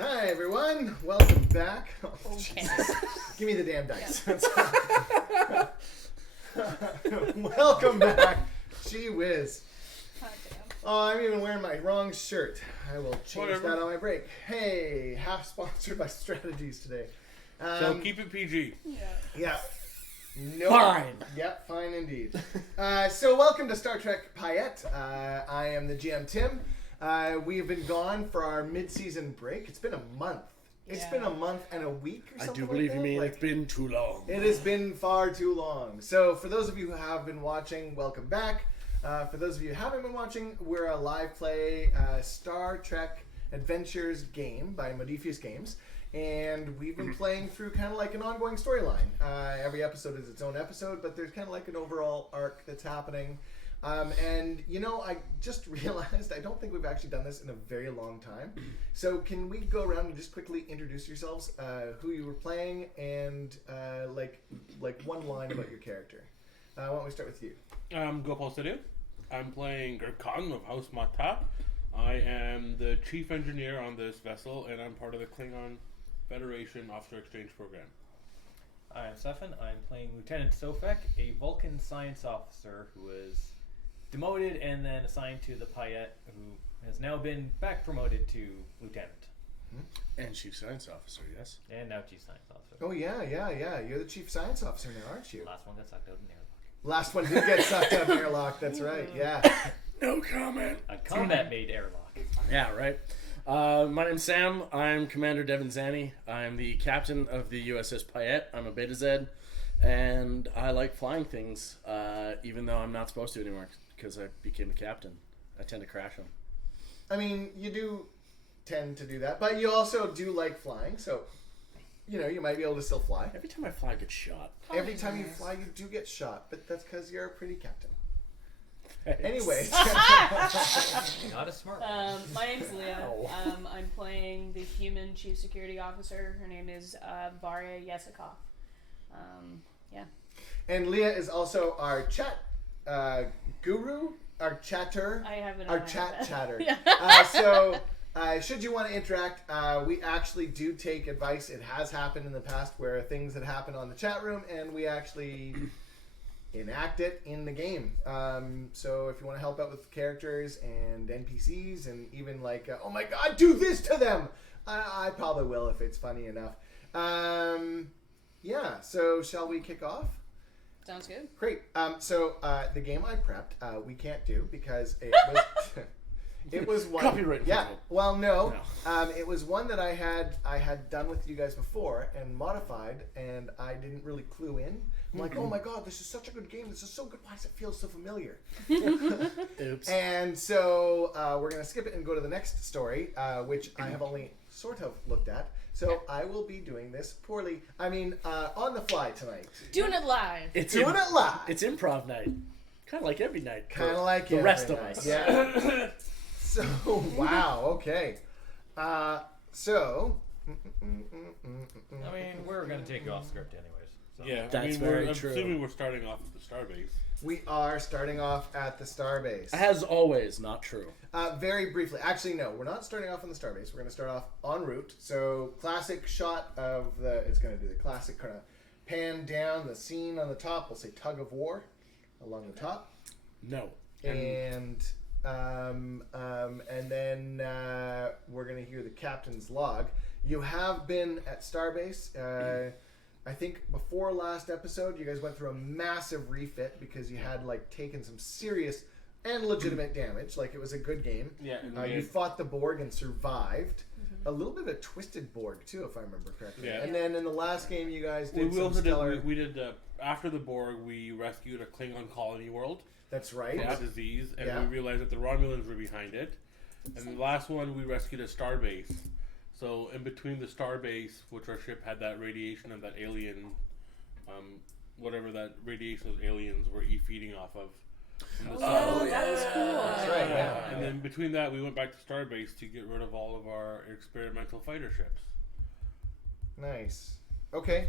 Hi everyone, welcome back. Oh, Okay. Jesus. Give me the damn dice. Welcome back. Gee whiz. God damn. Oh, I'm even wearing my wrong shirt. I will change Whatever. that on my break. Hey, half sponsored by Strategies today. So keep it PG. Yeah. Nope. Fine. Yep, fine indeed. So welcome to Star Trek Payette. I am the GM Tim. We have been gone for our mid-season break. It's been a month. It's Yeah. been a month and a week or I something do believe like you that. mean Like, it's been too long. it has been far too long. So for those of you who have been watching, welcome back. For those of you who haven't been watching, we're a live play Star Trek Adventures game by Modiphius Games. And we've been playing through kind of like an ongoing storyline. Every episode is its own episode, but there's kind of like an overall arc that's happening. And, you know, I just realized I don't think we've actually done this in a very long time. So can we go around and just quickly introduce yourselves, who you were playing, and like one line about your character? Why don't we start with you? Gopal Sidhu. I'm playing Gurkhan of House Mata. I am the chief engineer on this vessel, and I'm part of the Klingon Federation Officer Exchange Program. I'm Stefan. I'm playing Lieutenant Sofek, a Vulcan science officer who was demoted and then assigned to the Payette, who has now been back promoted to lieutenant. And Chief Science Officer, yes. And now chief science officer. Oh, yeah. You're the chief science officer now, aren't you? Last one got sucked out in airlock. Last one did get sucked out of airlock. That's right, yeah. No comment. A combat made airlock. Yeah, right. My name's Sam. I'm Commander Devin Zanni. I'm the captain of the USS Payette. I'm a Beta Z. And I like flying things, even though I'm not supposed to anymore because I became the captain. I tend to crash them. I mean, you do tend to do that, but you also do like flying, so, you know, you might be able to still fly. Every time I fly, I get shot. Every time you fly, you do get shot, but that's because you're a pretty captain. Thanks. Anyways. Not a smart one. My name's Leah. Ow. I'm playing the human chief security officer. Her name is Varya Yesikov. Yeah. And Leah is also our chat guru, our chatter, I haven't. our chat chatter. Yeah. So, should you want to interact, we actually do take advice. It has happened in the past where things had happened on the chat room, and we actually enact it in the game. So if you want to help out with characters and NPCs, and even like, oh my god, do this to them! I probably will if it's funny enough. Yeah, so shall we kick off? Sounds good. Great. So the game I prepped, we can't do because it was it was one. Copyright Yeah. infringement. Well, no. It was one that I had done with you guys before and modified, and I didn't really clue in. I'm like, oh my god, this is such a good game. This is so good. Why does it feel so familiar? Oops. And so we're gonna skip it and go to the next story, which I have only sort of looked at. So I will be doing this poorly. I mean, on the fly tonight. Doing it live. It's Doing it live. It's improv night. Kind of like every night. Kind of like the every rest of night. us. Yeah. So, wow, okay. So. I mean, we're going to take you off script anyways. So. Yeah, That's we're very true. assuming we're starting off at the starbase. We are starting off at the starbase. As always, not true. Very briefly. Actually, no, we're not starting off on the starbase. We're going to start off en route. So, classic shot of the. It's going to do the classic kind of pan down the scene on the top. We'll say tug of war along the top. No. And then we're going to hear the captain's log. You have been at Starbase. I think before last episode, you guys went through a massive refit because you had like taken some serious and legitimate damage. Like it was a good game. Yeah, You fought the Borg and survived. A little bit of a twisted Borg too, if I remember correctly. Yeah. And then in the last game, you guys we did some also stellar. did. We did after the Borg. We rescued a Klingon colony world That's right. from a disease, and Yeah. we realized that the Romulans were behind it. And the last one, we rescued a starbase. So in between the starbase, which our ship had that radiation and that alien, whatever that radiation those aliens were feeding off of. From the sun. That was cool. That's right. Yeah. And then between that, we went back to starbase to get rid of all of our experimental fighter ships. Nice. Okay.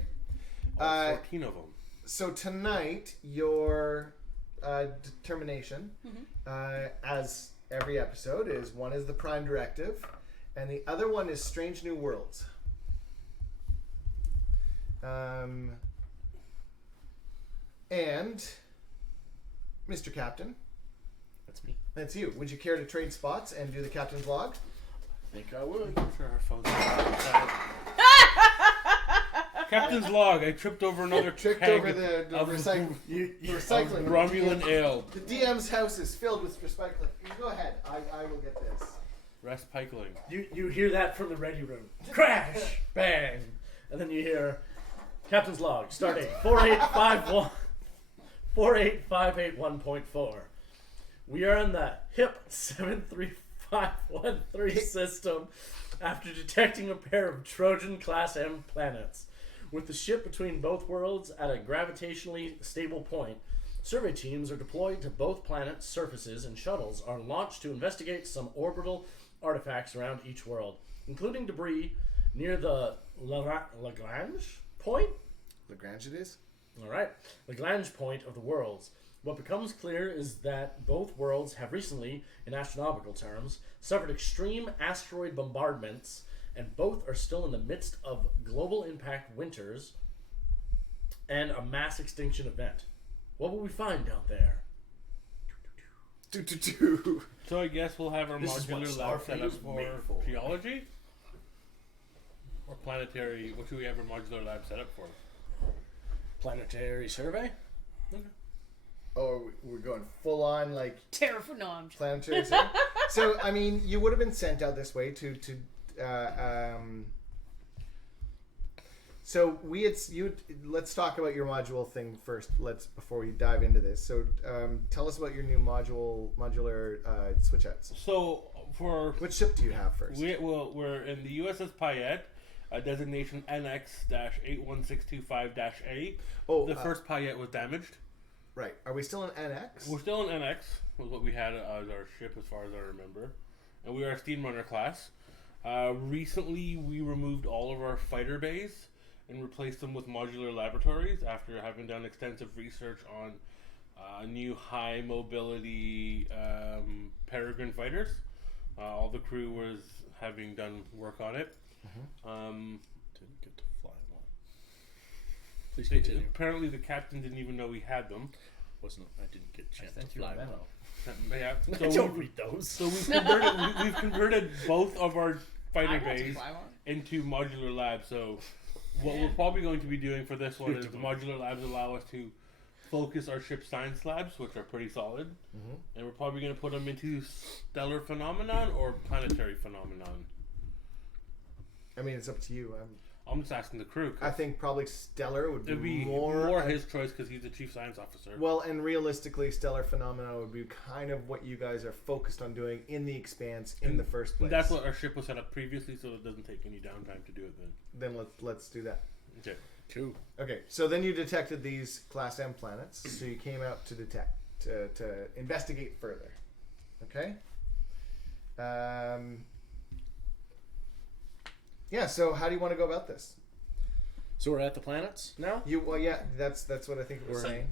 All 14 of them. So tonight, your determination, as every episode, is one is the prime directive, And the other one is Strange New Worlds. And Mr. Captain, That's me. that's you. Would you care to trade spots and do the captain's log? I think I would. I'm sure our phones are Captain's log. I tripped over another Tripped keg over the of recycling. of Recycling. Romulan ale. The DM's house is filled with recycling. You go ahead. I will get this. Rest Pikeling. You hear that from the ready room. Crash! Bang! And then you hear Captain's log, starting 4851 48581.4. We are in the HIP 73513 system after detecting a pair of Trojan Class M planets. With the ship between both worlds at a gravitationally stable point, survey teams are deployed to both planets' surfaces and shuttles are launched to investigate some orbital artifacts around each world, including debris near the Lagrange point? Lagrange it is? Alright, Lagrange point of the worlds. What becomes clear is that both worlds have recently, in astronomical terms, suffered extreme asteroid bombardments, and both are still in the midst of global impact winters and a mass extinction event. What will we find down there? So I guess we'll have our This is what modular lab set Starfleet up is for made for. geology? Or planetary? What should we have our modular lab set up for? Planetary survey? Oh, we're going full on like Terraform. No, I'm just. planetary. So I mean, you would have been sent out this way to So let's talk about your module thing first. Before we dive into this. So tell us about your new modular switch outs. So for Which ship do you have first? we're in the USS Payette, designation NX-81625-A. Oh, The first Payette was damaged. right. Are we still in NX? We're still in NX, was what we had as our ship as far as I remember. And we are a Steamrunner class. Recently, we removed all of our fighter bays and replaced them with modular laboratories after having done extensive research on new high mobility Peregrine fighters. All the crew was having done work on it. Didn't get to fly one. Please continue. Apparently, the captain didn't even know we had them. I didn't get a chance Sent to you fly a memo. Yeah, I don't read those. So we've converted both of our fighter bays into modular labs. So what we're probably going to be doing for this one is the modular labs allow us to focus our ship science labs, which are pretty solid, and we're probably going to put them into stellar phenomenon or planetary phenomenon. I mean, it's up to you. I'm just asking the crew. I think probably stellar would It'd be be more his choice because he's the chief science officer. Well, and realistically, stellar phenomena would be kind of what you guys are focused on doing in the Expanse in the first place. That's what our ship was set up previously, so it doesn't take any downtime to do it then. Then let's do that. Okay. Two. Okay, so then you detected these Class M planets. So you came out to to investigate further. Okay. Yeah. So how do you want to go about this? So we're at the planets now? That's what I think we're saying.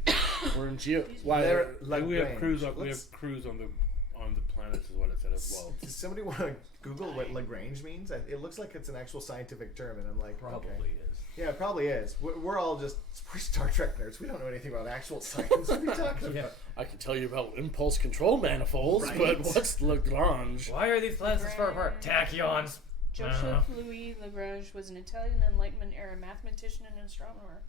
We're in Geo. They're We have Lagrange. crews. We have crews on the planets, is what it said as well. Does somebody want to Google what Lagrange means? It looks like it's an actual scientific term, and I'm like, Probably okay. is. Yeah, it probably is. We're all we're Star Trek nerds. We don't know anything about actual science. What are you talking about? I can tell you about impulse control manifolds, Right. but what's Lagrange? Why are these planets so far apart? Tachyons. Joseph Louis Lagrange was an Italian Enlightenment era mathematician and astronomer.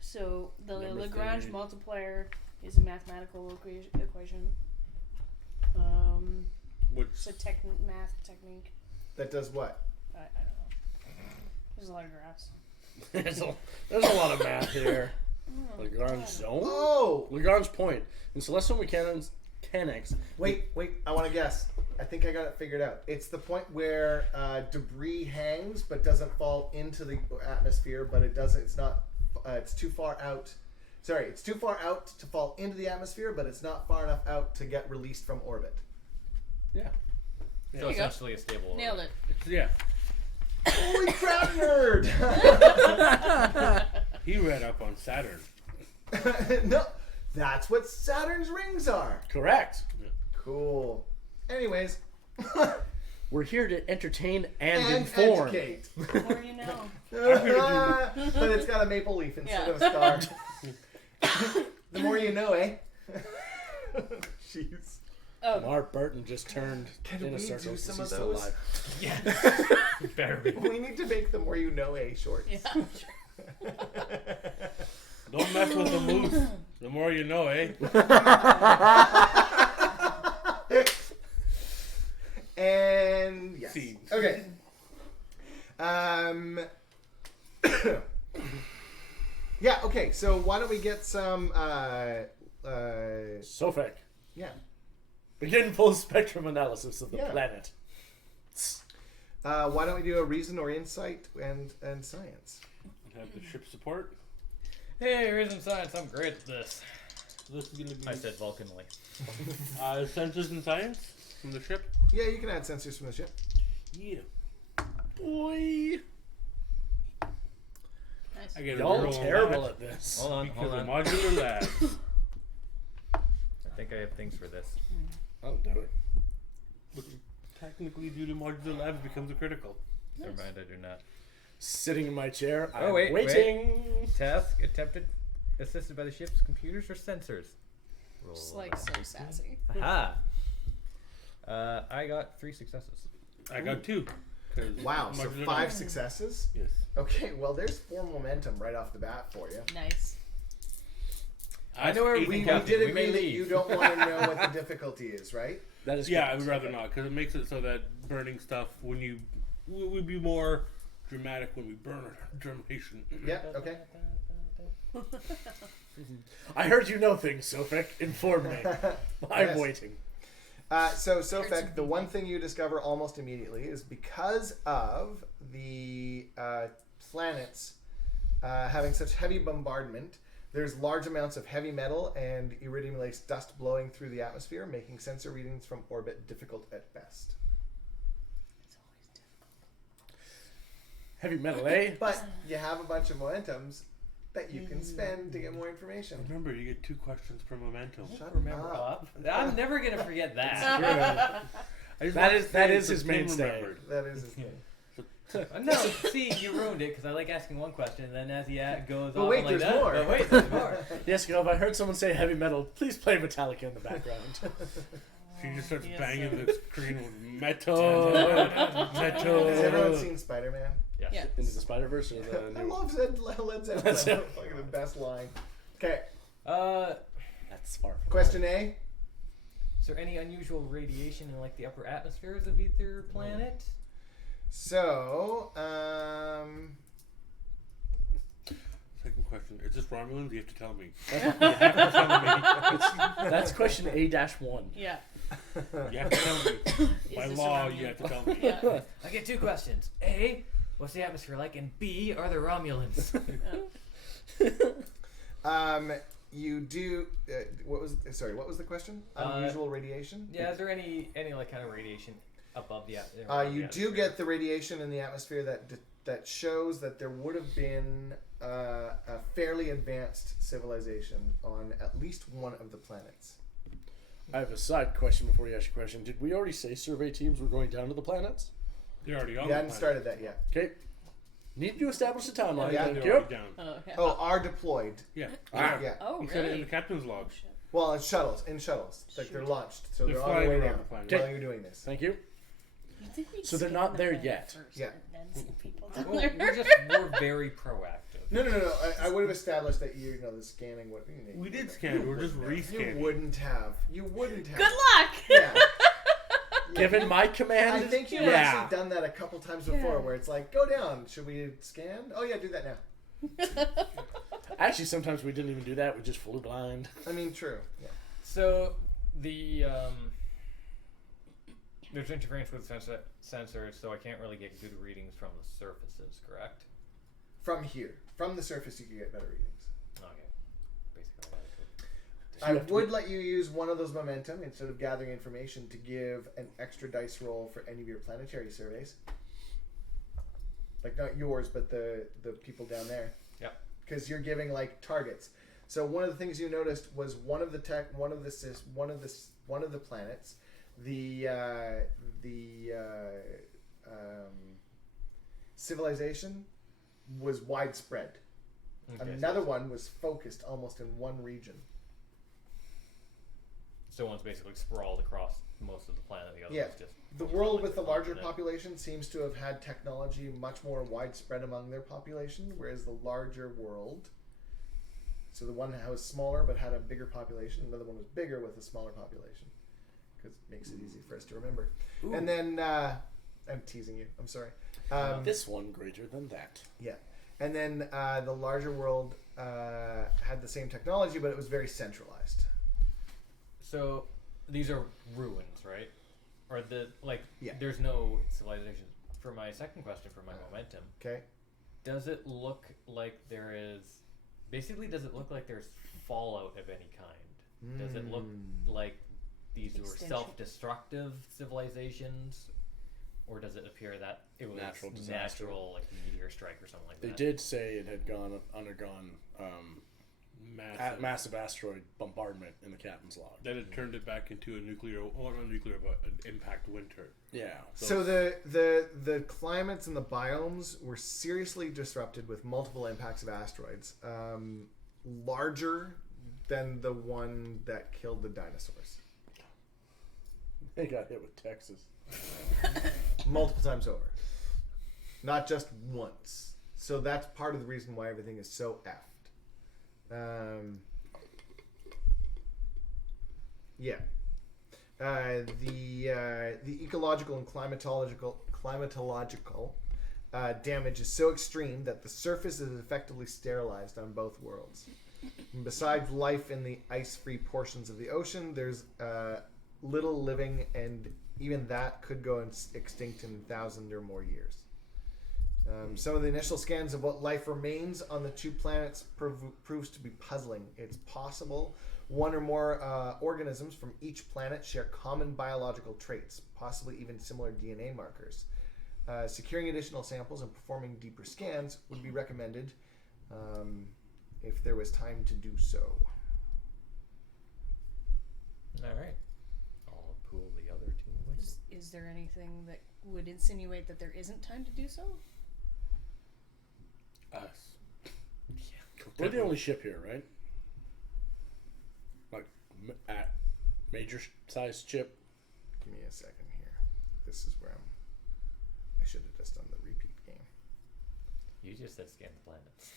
So the Number Lagrange three. multiplier is a mathematical equation. Which It's a math technique. That does what? I don't know. There's a lot of graphs. There's a lot of math here. Lagrange zone? Oh! Lagrange point. In celestial mechanics. Wait. I want to guess. I think I got it figured out. It's the point where debris hangs but doesn't fall into the atmosphere, but it doesn't. It's not. It's too far out. Sorry, it's too far out to fall into the atmosphere, but it's not far enough out to get released from orbit. Yeah. So you go. essentially a stable orbit. Nailed it. yeah, Holy crap, nerd! he read up on Saturn. No, that's what Saturn's rings are. Correct. Cool. Anyways, We're here to entertain and inform. educate. The more you know. But it's got a maple leaf instead of a star. The more you know, eh? Jeez. Oh, Mark Burton just turned Can in we a circle do because some he's of still those? alive. Yeah. Better be. We need to make the more you know, eh shorts. yeah. Don't mess with the moose. The more you know, eh? And yes. Scene. Okay. Yeah. Okay. So why don't we get some? Sofek, Yeah. begin full spectrum analysis of the Yeah. planet. Why don't we do a reason or insight and science? Have the ship support. Hey, reason science, I'm great at this. This is gonna be I said Vulcanly. sensors and science from the ship. Yeah, you can add sensors from the ship. Yeah. Boy, Nice. I get a y'all reroll on terrible that at this. Hold on, because hold of on. modular lab. I think I have things for this. I'll do it. But technically, due to modular lab, it becomes a critical. Never mind, I do not. Sitting in my chair, Oh, I'm wait, waiting. Task attempted, assisted by the ship's computers or sensors. Roll Just like so sassy. Aha! I got 3 successes. I got 2. 'cause Wow. So modular 5 lab. successes. Yes. Okay. Well, there's 4 momentum right off the bat for you. Nice. I know where Ask we We, Ethan can we go. did We agree may that leave. you don't want to know what the difficulty is, right? That is Yeah, I correct. would rather not because it makes it so that burning stuff when you would be more dramatic when we burn our germination. Yeah. Okay. I heard you know things, Sofek. Inform me. I'm Yes. waiting. So Sofek, the one thing you discover almost immediately is because of the planets having such heavy bombardment, there's large amounts of heavy metal and iridium-laced dust blowing through the atmosphere, making sensor readings from orbit difficult at best. It's always difficult. Heavy metal, eh? But you have a bunch of momentums that you can spend to get more information. Remember, you get 2 questions per momentum. Shut Remember up. up? I'm never gonna forget that. I just That want is- to that say is the his team mainstay. remembered. That is his thing. No, see, you ruined it because I like asking one question, and then as he goes But off, wait, I'm like there's that. more. But wait, there's more. Yes, if I heard someone say heavy metal, please play Metallica in the background. She just starts Yes, banging sir. the screen with metal. Metal. Has everyone seen Spider-Man? Yes. Yeah. Into the Spider-Verse or the I new... love Led Zeppelin. Fucking the best line. Okay, That's far from question A. Is there any unusual radiation in like the upper atmospheres of either planet? So, Second question. Is this Romulans? You have to tell me. That's, You have to tell me. that's question A-1. Yeah. You have to tell me. By this law, a you Romulan? have to tell me. Yeah. I get 2 questions. A, what's the atmosphere like? And B, are there Romulans? You do. What was the question? Unusual radiation. Yeah, is there any like kind of radiation above the atmosphere? You do get the radiation in the atmosphere that shows that there would have been a fairly advanced civilization on at least one of the planets. I have a side question before you ask your question. Did we already say survey teams were going down to the planets? They're already on You the hadn't planet. started that yet. Okay. Need to establish a timeline. Yeah. Thank They're you. already down. Oh, yeah. Oh, are deployed. Yeah. Ah. Yeah. Oh, You said it in really? the captain's log. Oh, shit. Well, in shuttles. Like they're Shoot. launched, so They're they're on flying their way around down the planet. while Okay. you're doing this. Thank you. You'd think we'd So they're scan not the there planet yet. First Yeah. And then send people down Well, there. we're very proactive. No. I would have established that the scanning. We did scan. We're just You rescanning. wouldn't have. You wouldn't have. Good luck. Yeah. Given my command, I think you've yeah. actually done that a couple times before, Yeah. where it's like, go down. Should we scan? Oh yeah, do that now. Actually, sometimes we didn't even do that. We just flew blind. I mean, true. Yeah. So the there's interference with sensors, so I can't really get good readings from the surfaces. Correct? From here, from the surface, you can get better readings. Okay. Basically, what I could. I you have to would let you use one of those momentum instead of gathering information to give an extra dice roll for any of your planetary surveys. Like not yours, but the people down there. Yep. Because you're giving like targets. So one of the things you noticed was one of the planets, the civilization was widespread. Okay, Another one was focused almost in one region. So one's basically sprawled across most of the planet. The other Yeah. one's just The world like with the a larger continent. population seems to have had technology much more widespread among their population, whereas the larger world, so the one that was smaller but had a bigger population, another one was bigger with a smaller population, because it makes it easy for us to remember. Ooh. And then, I'm teasing you, I'm sorry. This one greater than that. Yeah. And then the larger world had the same technology, but it was very centralized. So these are ruins, right? Or Yeah. there's no civilization. For my second question, for my momentum, Okay? does it look like there is? Basically, does it look like there's fallout of any kind? Does it look like these were Extinction. self-destructive civilizations, or does it appear that it was Natural disaster. natural, like meteor strike or something like They that? did say it had undergone Massive. massive asteroid bombardment in the captain's log. Then it turned it back into a nuclear, well, not nuclear, but an impact winter. Yeah. So the climates and the biomes were seriously disrupted with multiple impacts of asteroids, larger than the one that killed the dinosaurs, They got hit with Texas. multiple times over, not just once. So that's part of the reason why everything is so effed. Yeah. The ecological and climatological damage is so extreme that the surface is effectively sterilized on both worlds. And besides life in the ice-free portions of the ocean, there's little living, and even that could go extinct in 1,000 or more years. Some of the initial scans of what life remains on the two planets proves to be puzzling. It's possible one or more organisms from each planet share common biological traits, possibly even similar DNA markers. Securing additional samples and performing deeper scans would be recommended if there was time to do so. All right. I'll pool the other two with. Is there anything that would insinuate that there isn't time to do so? Us. We're the only ship here, right? Like, at major size ship. Give me a second here. This is where I should have just done the repeat game. You just said scan the planets.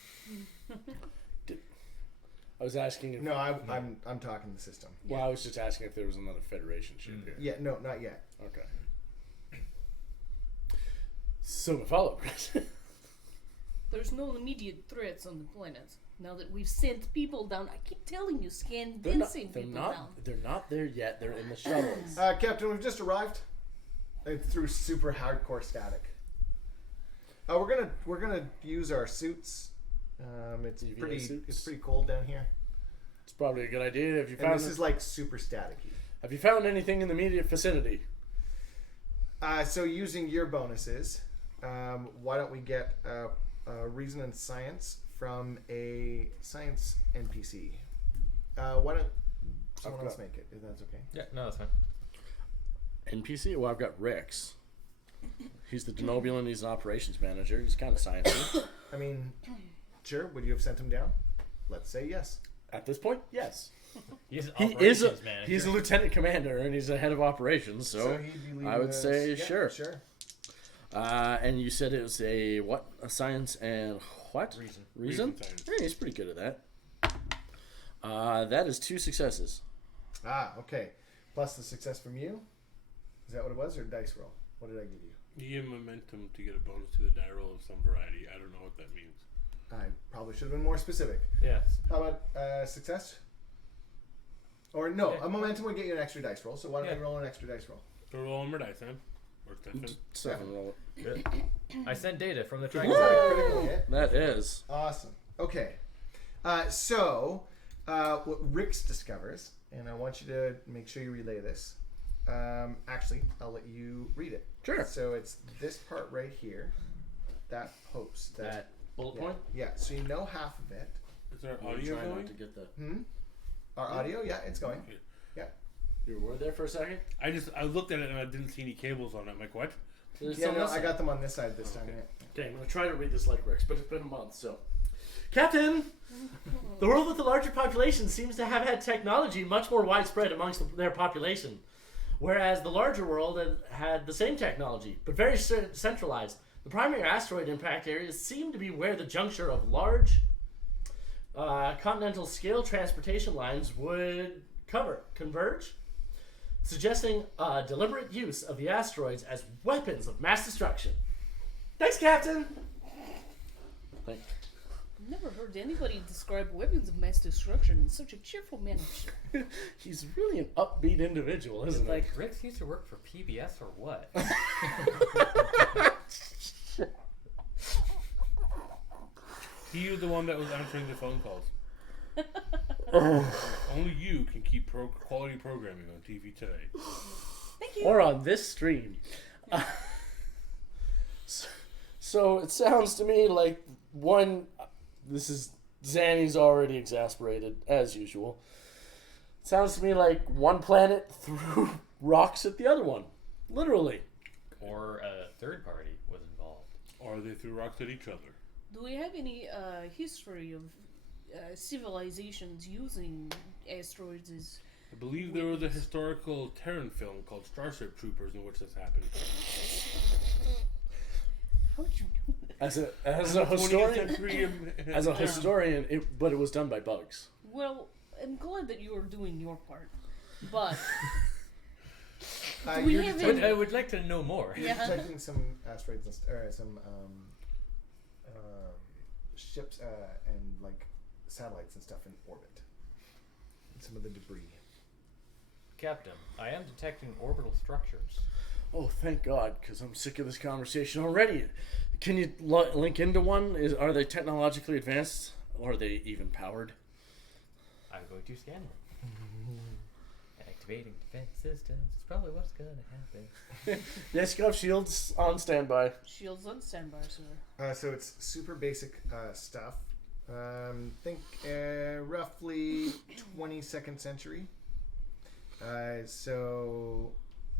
I was asking if... No, I'm talking the system. Well, I was just asking if there was another Federation ship here. Yeah, no, not yet. Okay. So, my follow-up question. There's no immediate threats on the planet. Now that we've sent people down, I keep telling you, scan then send people down. They're not there yet. They're in the shuttles. Captain, we've just arrived. It's through super hardcore static. We're gonna use our suits. It's EVA pretty suits? it's pretty cold down here, It's probably a good idea. Have you and found this is like super staticky. Have you found anything in the immediate vicinity? So using your bonuses, why don't we get reason and science from a science NPC? Why don't someone else make it, if that's okay? Yeah, no, that's fine. NPC? Well, I've got Rex. He's the Denobulan. He's an operations manager. He's kind of sciencey. I mean, sure. Would you have sent him down? Let's say yes. At this point, yes. He's an He operations is a manager. he's a lieutenant commander and he's a head of operations. So he'd be leading I would us- say yeah, sure. Sure. And you said it was a what? A science and what? Reason. Reason? Science. Yeah, he's pretty good at that. That is 2 successes. Okay. Plus the success from you. Is that what it was, or dice roll? What did I give you? You give momentum to get a bonus to the die roll of some variety. I don't know what that means. I probably should have been more specific. Yes. How about success? Or no, Yeah. a momentum would get you an extra dice roll. So why don't Yeah. we roll an extra dice roll? So roll more dice, Sam. Or Stefan. Seven roll. Good. I sent data from the Is that Trek. a critical hit? That is. Awesome. Okay. So what Rix discovers, and I want you to make sure you relay this. Actually, I'll let you read it. Sure. So it's this part right here. That post. That bullet yeah. point. Yeah. So you know half of it. Is our I'm audio trying going? not to get the. Our audio, yeah, it's going. Okay. Yeah. You were there for a second? I looked at it and I didn't see any cables on it. I'm like, what? There's Yeah, some no, this I side. got them on this side this time. Yeah. Okay, I'm going to try to read this like Rex, but it's been a month, so. Captain! The world with the larger population seems to have had technology much more widespread amongst their population, whereas the larger world had the same technology, but very centralized. The primary asteroid impact areas seem to be where the juncture of large continental scale transportation lines would converge, suggesting deliberate use of the asteroids as weapons of mass destruction. Thanks, Captain! Thank I've never heard anybody describe weapons of mass destruction in such a cheerful manner. He's really an upbeat individual, isn't he? Like, Rick's used to work for PBS or what? He was the one that was answering the phone calls. Only you can keep quality programming on TV today. Thank you. Or on this stream. So it sounds to me like this is Zanny's already exasperated as usual. Sounds to me like one planet threw rocks at the other one, literally. Or a third party was involved. Or they threw rocks at each other. Do we have any history of civilizations using asteroids as... I believe there was a historical Terran film called Starship Troopers in which this happened. How would you know that? As a historian, 20th century as a historian, but it was done by bugs. Well, I'm glad that you are doing your part, but Uh, we you're have detecting- any- I would like to know more. You're Yeah. detecting some asteroids or some ships and like satellites and stuff in orbit. And some of the debris. Captain, I am detecting orbital structures. Oh, thank God, because I'm sick of this conversation already. Can you link into one? Are they technologically advanced? Or are they even powered? I'm going to scan them. Activating defense systems is probably what's going to happen. Yes, you have shields on standby. shields on standby, sir. So it's super basic stuff. Think roughly 22nd century. So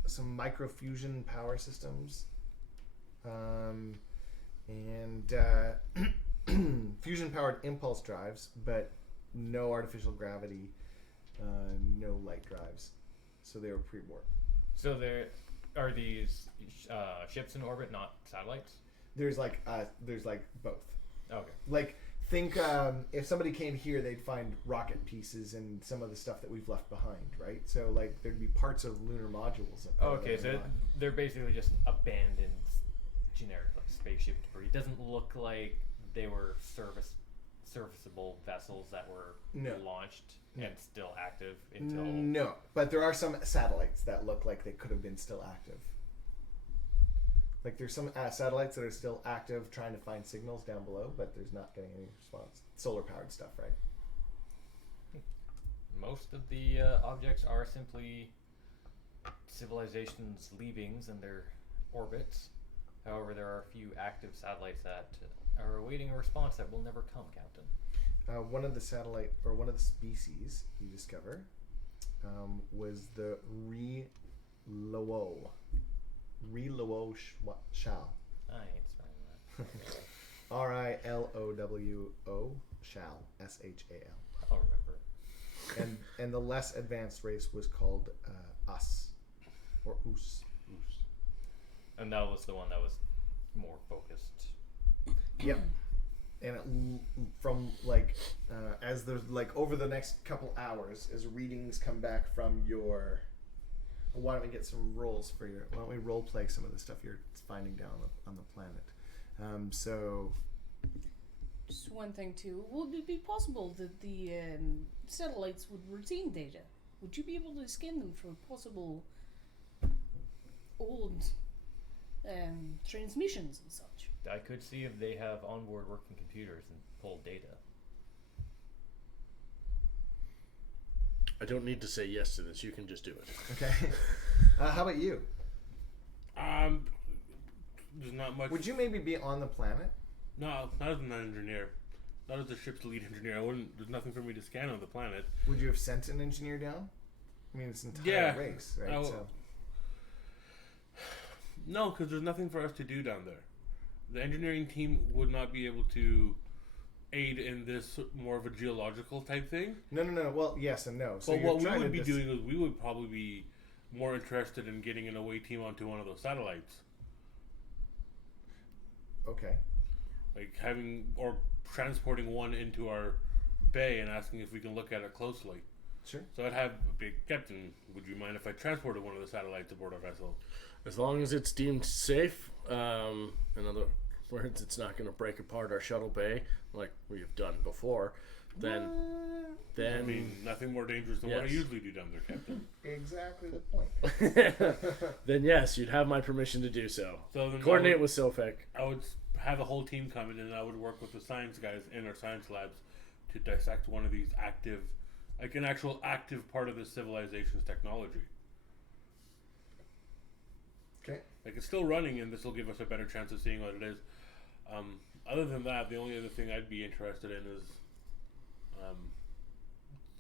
some microfusion power systems, and fusion-powered impulse drives, but no artificial gravity, no light drives. So they were pre-warp. So there are these ships in orbit, not satellites? There's like both. Okay. Like, think if somebody came here, they'd find rocket pieces and some of the stuff that we've left behind, right? So like there'd be parts of lunar modules. Up there Okay, that so are not. they're basically just abandoned generic like spaceship debris. It doesn't look like they were serviceable vessels that were No. launched No. and still active until... No, but there are some satellites that look like they could have been still active. Like there's some satellites that are still active trying to find signals down below, but there's not getting any response. Solar powered stuff, right? Most of the objects are simply civilizations' leavings and their orbits. However, there are a few active satellites that are awaiting a response that will never come, Captain. One of the satellite or one of the species you discover was the Re-Lowo. Re-Lowo Shal. I ain't spelling that. R-I-L-O-W-O Shal. S-H-A-L. I'll remember. And the less advanced race was called Us or Us. And that was the one that was more focused. Yep. And from like as there's like over the next couple hours, as readings come back from your, why don't we get some rolls for your? Why don't we role play some of the stuff you're finding down on the planet? So Just one thing too. Would it be possible that the satellites would retain data? Would you be able to scan them for possible old transmissions and such? I could see if they have onboard working computers and pull data. I don't need to say yes to this. You can just do it. okay. How about you? There's not much. Would you maybe be on the planet? No, not as an engineer. Not as the ship's lead engineer. I wouldn't. There's nothing for me to scan on the planet. Would you have sent an engineer down? I mean, it's an entire Yeah. race, right? Oh. So No, because there's nothing for us to do down there. The engineering team would not be able to aid in this more of a geological type thing. no. Well, yes and no. So But you're what we trying would to be doing is we would probably be more interested in getting an away team onto one of those satellites. Okay. Like having or transporting one into our bay and asking if we can look at it closely. Sure. So I'd have a big captain. Would you mind if I transported one of the satellites aboard our vessel? As long as it's deemed safe, in other words, it's not going to break apart our shuttle bay like we have done before, then I mean, nothing more dangerous than what I Yes. usually do down there, Captain. Exactly the point. then yes, you'd have my permission to do so. So then Coordinate with Sofek. I would have a whole team come in, and I would work with the science guys in our science labs to dissect one of these active, like an actual active part of the civilization's technology. Okay. Like it's still running, and this will give us a better chance of seeing what it is. Other than that, the only other thing I'd be interested in is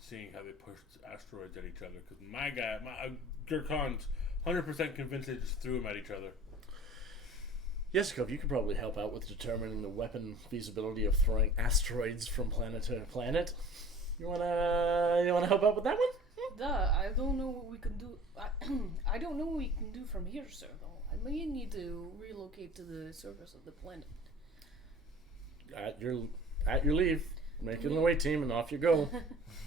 seeing how they push asteroids at each other. Because my Gurkhan's 100% convinced they just threw them at each other. Yesikov, you could probably help out with determining the weapon feasibility of throwing asteroids from planet to planet. You wanna help out with that one? I don't know what we can do. I don't know what we can do from here, sir. Though I may need to relocate to the surface of the planet. At your leave, make it an away team, and off you go.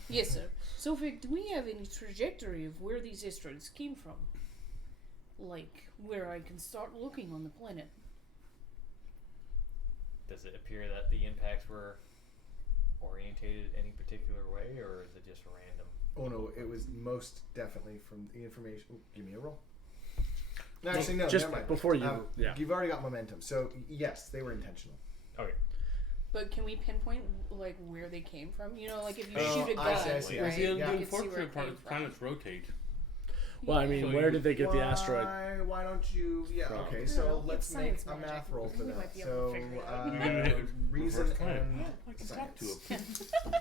Yes, sir. Sofik, do we have any trajectory of where these asteroids came from? Like where I can start looking on the planet? Does it appear that the impacts were orientated any particular way, or is it just random? Oh no, it was most definitely from the information. Ooh, give me a roll. No, actually, no. Just never mind. before you, yeah. You've already got momentum, so yes, they were intentional. Okay. But can we pinpoint like where they came from? You know, like if you Oh, shoot a gun, I see, right? The you can see where unfortunate it part came is from. planets rotate. Well, I mean, So where you- did they get the asteroid? Why don't you? Yeah. From? Okay. I So don't know, let's it's make science a magic. math roll for We that. might be able to So figure it out. We're gonna hit reason reverse time. and I can talk to science. him.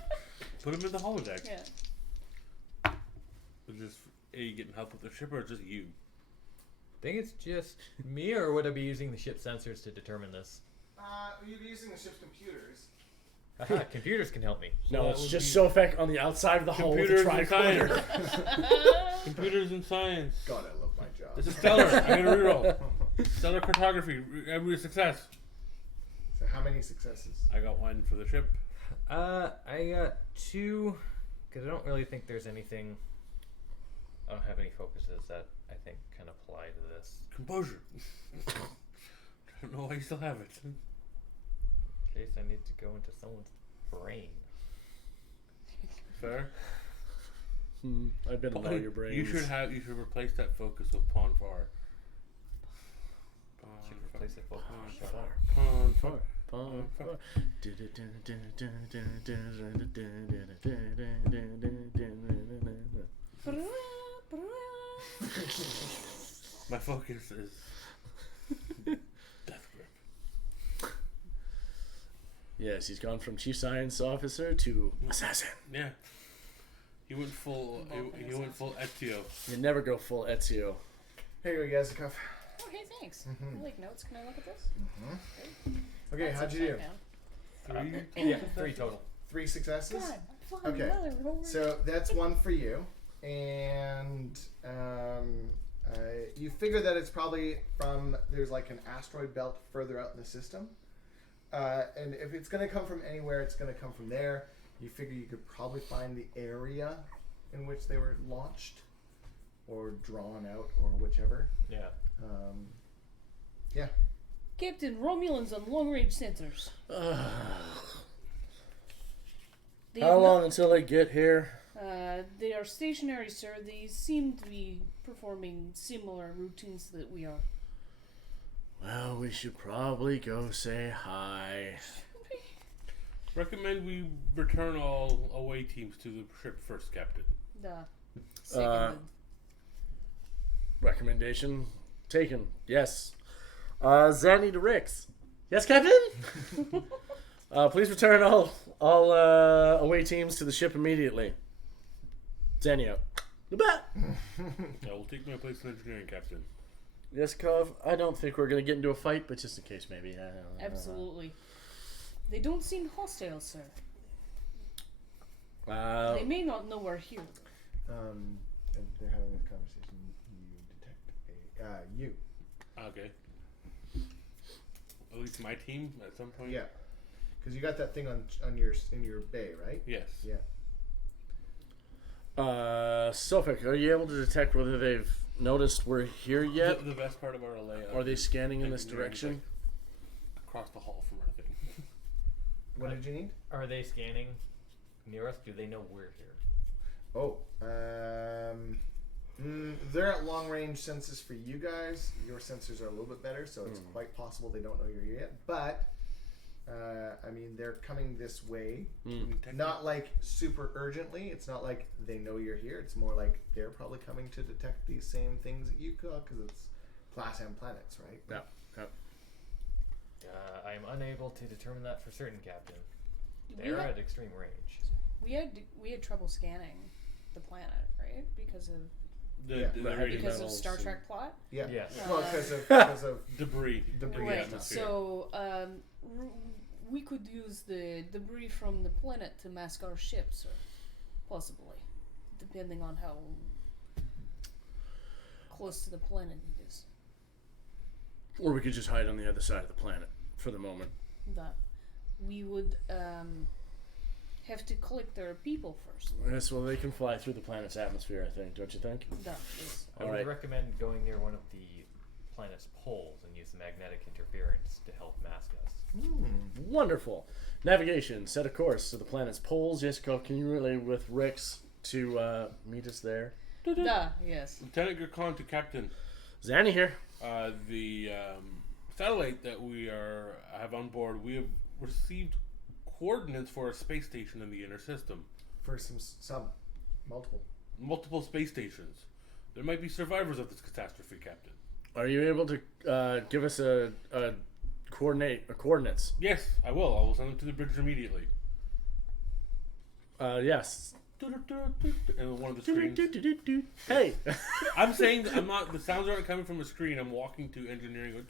Put him in the holodeck. Yeah. Is this A getting help with the ship, or just you? Think it's just me, or would I be using the ship sensors to determine this? You'd be using the ship's computers. Aha, computers can help me. So No, that it's would just be Sofek on the outside of the hull with a computers and tricorder. science. Computers and science. God, I love my job. This is stellar. I got a reroll. Stellar cartography. Every success. So how many successes? I got one for the ship. I got 2, because I don't really think there's anything. I don't have any focuses that I think can apply to this. Composure. I don't know why you still have it. In case I need to go into someone's brain. Fair. I've been to know your brains. You should replace that focus with Pawn Far. Should replace it. Shut up. Pawn Far. Pawn Far. My focus is Death Grip. Yes, he's gone from chief science officer to assassin. Yeah. He went full. He went full Ezio. You never go full Ezio. Here you go, Yazikov. Oh, hey, thanks. Mhm. I like notes. Can I look at this? Okay, That's how'd you do? upside down. 3 Yeah, 3 total. 3 successes. God, I'm flying Okay, another over. So that's one for you, and you figure that it's probably from there's like an asteroid belt further out in the system, and if it's going to come from anywhere, it's going to come from there. You figure you could probably find the area in which they were launched, or drawn out, or whichever. Yeah. Yeah. Captain, Romulans on long-range sensors. They How have long until they get here? They are stationary, sir. They seem to be performing similar routines that we are. Well, we should probably go say hi. Recommend we return all away teams to the ship first, Captain. Seconded. Recommendation taken. Yes. Zanny to Rix. Yes, Captain? Please return all away teams to the ship immediately. Zanny out. Bet. I will take my place in engineering, Captain. Yes, Cove. I don't think we're gonna get into a fight, but just in case, maybe. Absolutely. They don't seem hostile, sir. They may not know we're here. And they're having this conversation. You detect you. Okay. At least my team at some point. Yeah, because you got that thing on your bay, right? Yes. Yeah. Sophic, are you able to detect whether they've noticed we're here yet? The best part of our layout. Are they scanning in this engineering is, direction? like, across the hall from our thing. What did you need? Are they scanning near us? Do they know we're here? Oh, they're at long range senses for you guys. Your sensors are a little bit better, so it's quite possible they don't know you're here yet. But I mean, they're coming this way. Not like super urgently. It's not like they know you're here. It's more like they're probably coming to detect these same things that you got because it's Class M planets, right? Yeah. I am unable to determine that for certain, Captain. They're at extreme range. We had trouble scanning the planet, right? Because of the Star Trek plot. Yeah. Yes. Well, because of debris. Right. Atmosphere. So we could use the debris from the planet to mask our ships, or possibly, depending on how close to the planet it is. Or we could just hide on the other side of the planet for the moment. That we would have to collect their people first. Yes, well, they can fly through the planet's atmosphere, I think, don't you think? That is. I would recommend going near one of the planet's poles and use magnetic interference to help mask us. Wonderful. Navigation, set a course to the planet's poles. Jessica, can you relay with Rix to meet us there? Yes. Lieutenant Gurkhan to Captain. Zanny here. The satellite that we have on board, we have received coordinates for a space station in the inner system. for some Multiple space stations. There might be survivors of this catastrophe, Captain. Are you able to give us a coordinates? Yes, I will. I will send them to the bridge immediately. Yes. And one of the screens. Hey. I'm saying I'm not. The sounds aren't coming from a screen. I'm walking to engineering.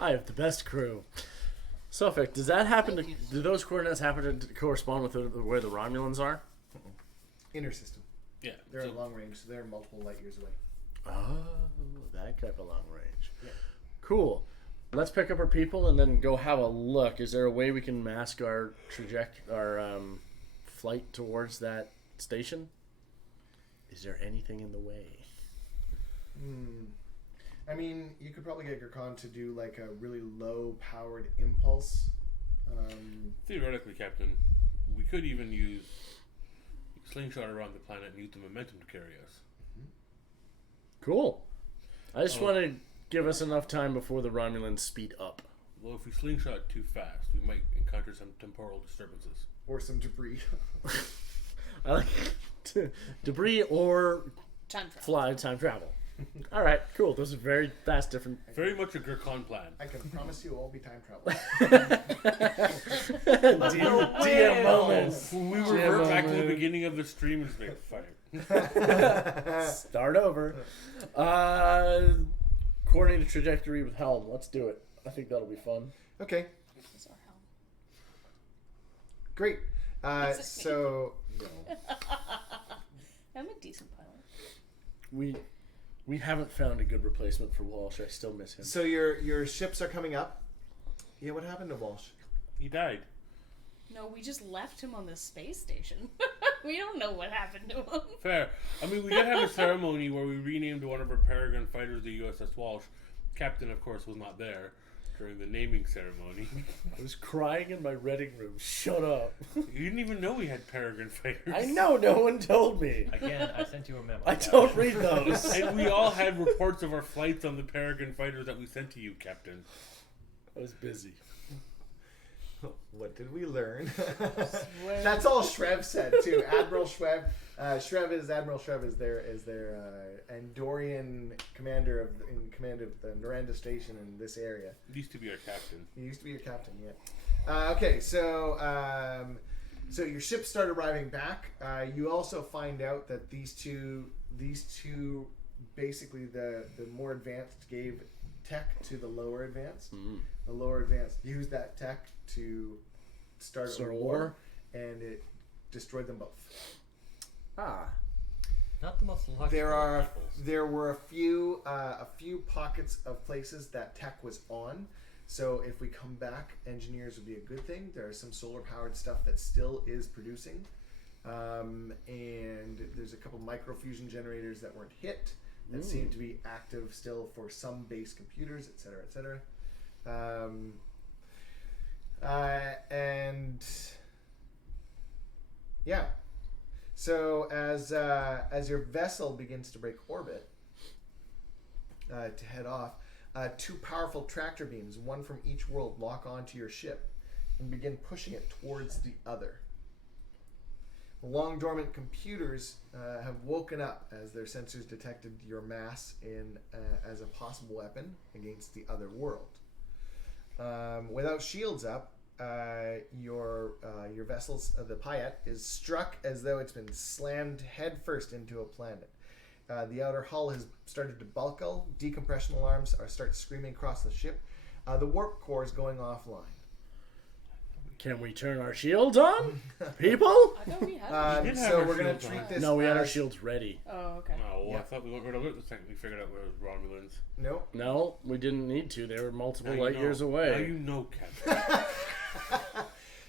I have the best crew. Sophic, does that happen to? Do those coordinates happen to correspond with where the Romulans are? inner system. Yeah, They're at long range, so they're multiple light years away. Oh, that type of long range. Yeah. Cool. Let's pick up our people and then go have a look. Is there a way we can mask our flight towards that station? Is there anything in the way? I mean, you could probably get Gurkhan to do like a really low-powered impulse. Theoretically, Captain, we could even use slingshot around the planet and use the momentum to carry us. Cool. I just want to give us enough time before the Romulans speed up. Well, if we slingshot too fast, we might encounter some temporal disturbances. Or some debris. I like debris or Time travel. fly time travel. All right, cool. Those are very fast different. Very much a Gurkhan plan. I can promise you it won't be time travel. DM moments. When we revert back to the beginning of the stream and just make fire. Start over. Coordinated trajectory with helm. Let's do it. I think that'll be fun. Okay, Is our helm. great. Is it So I'm a decent pilot. We haven't found a good replacement for Walsh. I still miss him. So your ships are coming up. Yeah, what happened to Walsh? He died. No, we just left him on the space station. We don't know what happened to him. Fair. I mean, we did have a ceremony where we renamed one of our Peregrine fighters the USS Walsh. Captain, of course, was not there during the naming ceremony. I was crying in my reading room. Shut up. You didn't even know we had Peregrine fighters. I know. No one told me. Again, I sent you a memo. I don't read those. And we all had reports of our flights on the Peregrine fighters that we sent to you, Captain. I was busy. What did we learn? That's all Shrev said too. Admiral Shrev. Admiral Shrev is their Andorian commander in command of the Noranda station in this area. He used to be our captain. He used to be your captain, yeah. Okay, so So your ships start arriving back. You also find out that these two, basically the more advanced gave tech to the lower advanced. The lower advanced used that tech to start a war, and it destroyed them both. Not the most lucky. There were a few pockets of places that tech was on. So if we come back, engineers would be a good thing. There is some solar powered stuff that still is producing, and there's a couple microfusion generators that weren't hit that seem to be active still for some base computers, etc., etc. And yeah. So as your vessel begins to break orbit to head off, two powerful tractor beams, one from each world, lock onto your ship and begin pushing it towards the other. The long dormant computers have woken up as their sensors detected your mass as a possible weapon against the other world. Without shields up, your vessel's the Payette is struck as though it's been slammed headfirst into a planet. The outer hull has started to buckle. Decompression alarms start screaming across the ship. The warp core is going offline. Can we turn our shields on, people? I thought we had. So we're gonna treat this. No, we had our shields ready. Oh, okay. Oh, well, I thought we were going to the second we figured out we were Romulans. Nope. No, we didn't need to. They were multiple Now light you years know. away. Now you know, Captain.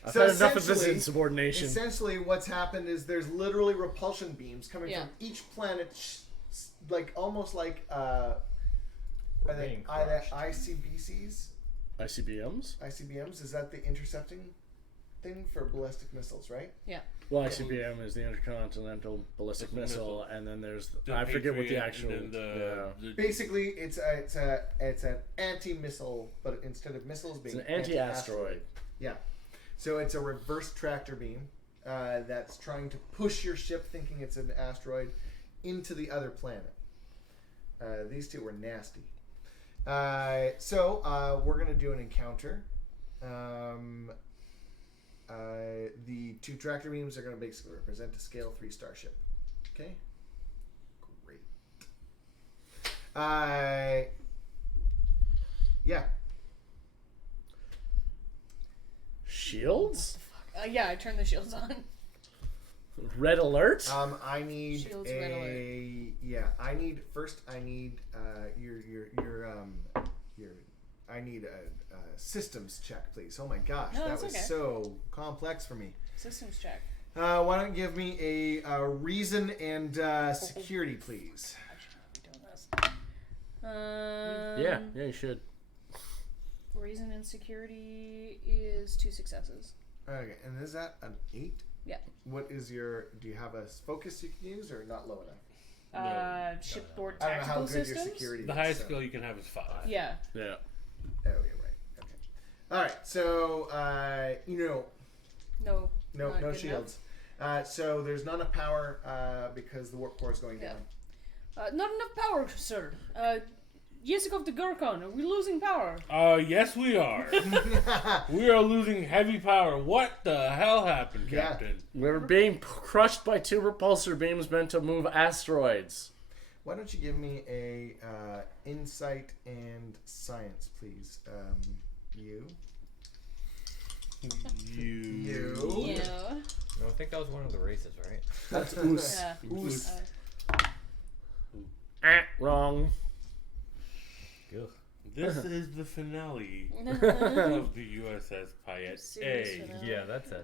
I've So had enough of this essentially- insubordination. Essentially, what's happened is there's literally repulsion beams coming Yeah. from each planet, like almost like are they being either crushed. ICBCs, ICBMs? ICBMs? Is that the intercepting thing for ballistic missiles, right? Yeah. Well, ICBM is the Intercontinental Ballistic Missile, and then there's The I forget what the Patriot actual. and then the Basically, it's an anti-missile, but instead of missiles being It's an anti-asteroid. Yeah. So it's a reverse tractor beam that's trying to push your ship, thinking it's an asteroid, into the other planet. These two were nasty. So we're going to do an encounter. The two tractor beams are going to basically represent a scale 3 starship. Okay? Great. Yeah. Shields? Yeah, I turned the shields on. Red alert? I need Shields red alert. I need I need a systems check, please. Oh my gosh, No, that that's was okay. so complex for me. Systems check. Why don't you give me a reason and security, please? I should probably be doing this. Yeah, you should. Reason and security is 2 successes. Okay, and is that an 8? Yeah. What is your? Do you have a focus you can use, or not low enough? Shipboard I don't know how tactical good systems. your security the is. highest so. skill you can have is 5. Yeah. Yeah. Oh, you're right. Okay. All right. So No. no Not good shields. So there's not enough power because the warp core is going Yeah. down. Not enough power, sir. Yesikov to Gurkon, are we losing power? Yes, we are. We are losing heavy power. What the hell happened, Yeah. Captain? We're being crushed by 2 repulsor beams meant to move asteroids. Why don't you give me a insight and science, please? You. Yeah. No, I think that was one of the races, right? That's oos. Yeah. Oos. Wrong. Ugh. This is the finale Would of the USS Payette Serious A. finale. Yeah, that's a